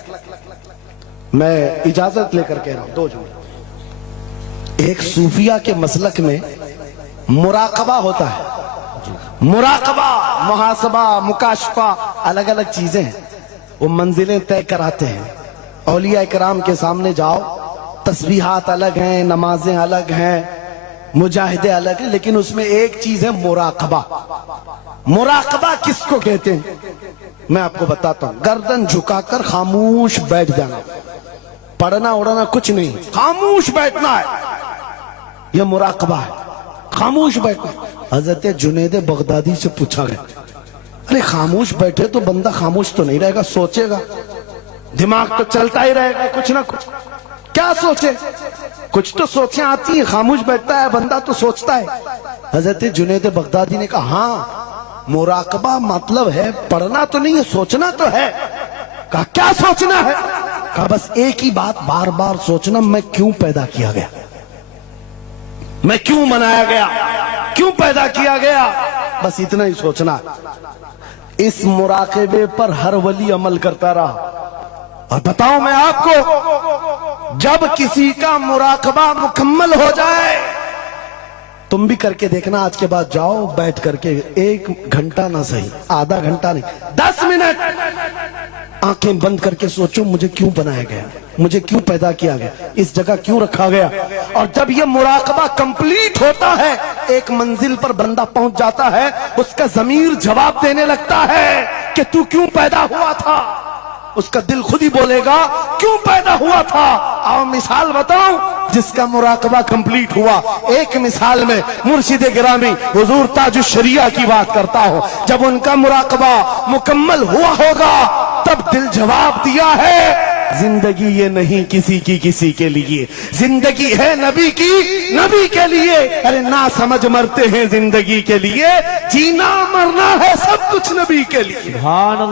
میں اجازت لے کر کہہ رہا ہوں، دو جملے۔ ایک صوفیہ کے مسلک میں مراقبہ ہوتا ہے، مراقبہ، محاسبہ، مکاشفہ، الگ الگ چیزیں ہیں، وہ منزلیں طے کراتے ہیں۔ اولیاء کرام کے سامنے جاؤ، تسبیحات الگ ہیں، نمازیں الگ ہیں، مجاہدے الگ ہیں، لیکن اس میں ایک چیز ہے مراقبہ۔ مراقبہ کس کو کہتے ہیں؟ میں آپ کو بتاتا ہوں۔ گردن جھکا کر خاموش بیٹھ جانا، پڑھنا اڑنا کچھ نہیں، خاموش بیٹھنا ہے، یہ مراقبہ ہے، خاموش بیٹھنا۔ حضرت جنید بغدادی سے پوچھا گیا، ارے خاموش بیٹھے تو بندہ خاموش تو نہیں رہے گا، سوچے گا، دماغ تو چلتا ہی رہے گا کچھ نہ کچھ، کیا سوچے؟ کچھ تو سوچیں آتی ہیں، خاموش بیٹھتا ہے بندہ تو سوچتا ہے۔ حضرت جنید بغدادی نے کہا ہاں مراقبہ مطلب ہے پڑھنا تو نہیں ہے، سوچنا تو ہے۔ کہا کیا سوچنا ہے؟ کہا بس ایک ہی بات بار بار سوچنا، میں کیوں پیدا کیا گیا، میں کیوں بنایا گیا، کیوں پیدا کیا گیا، بس اتنا ہی سوچنا۔ اس مراقبے پر ہر ولی عمل کرتا رہا۔ اور بتاؤں میں آپ کو، جب کسی کا مراقبہ مکمل ہو جائے، تم بھی کر کے دیکھنا، آج کے بعد جاؤ بیٹھ کر کے 1 گھنٹہ نہ صحیح، آدھا گھنٹہ نہیں، 10 منٹ آنکھیں بند کر کے سوچو مجھے کیوں بنایا گیا، مجھے کیوں پیدا کیا گیا، اس جگہ کیوں رکھا گیا۔ اور جب یہ مراقبہ کمپلیٹ ہوتا ہے، ایک منزل پر بندہ پہنچ جاتا ہے، اس کا ضمیر جواب دینے لگتا ہے کہ تو کیوں پیدا ہوا تھا، اس کا دل خود ہی بولے گا کیوں پیدا ہوا تھا۔ اور مثال بتاؤں جس کا مراقبہ کمپلیٹ ہوا، ایک مثال میں مرشد گرامی حضور تاج الشریعہ کی بات کرتا ہوں، جب ان کا مراقبہ مکمل ہوا ہوگا تب دل جواب دیا ہے زندگی یہ نہیں کسی کے لیے، زندگی ہے نبی کی، نبی کے لیے۔ ارے نہ سمجھ مرتے ہیں زندگی کے لیے، جینا مرنا ہے سب کچھ نبی کے لیے۔ سبحان اللہ۔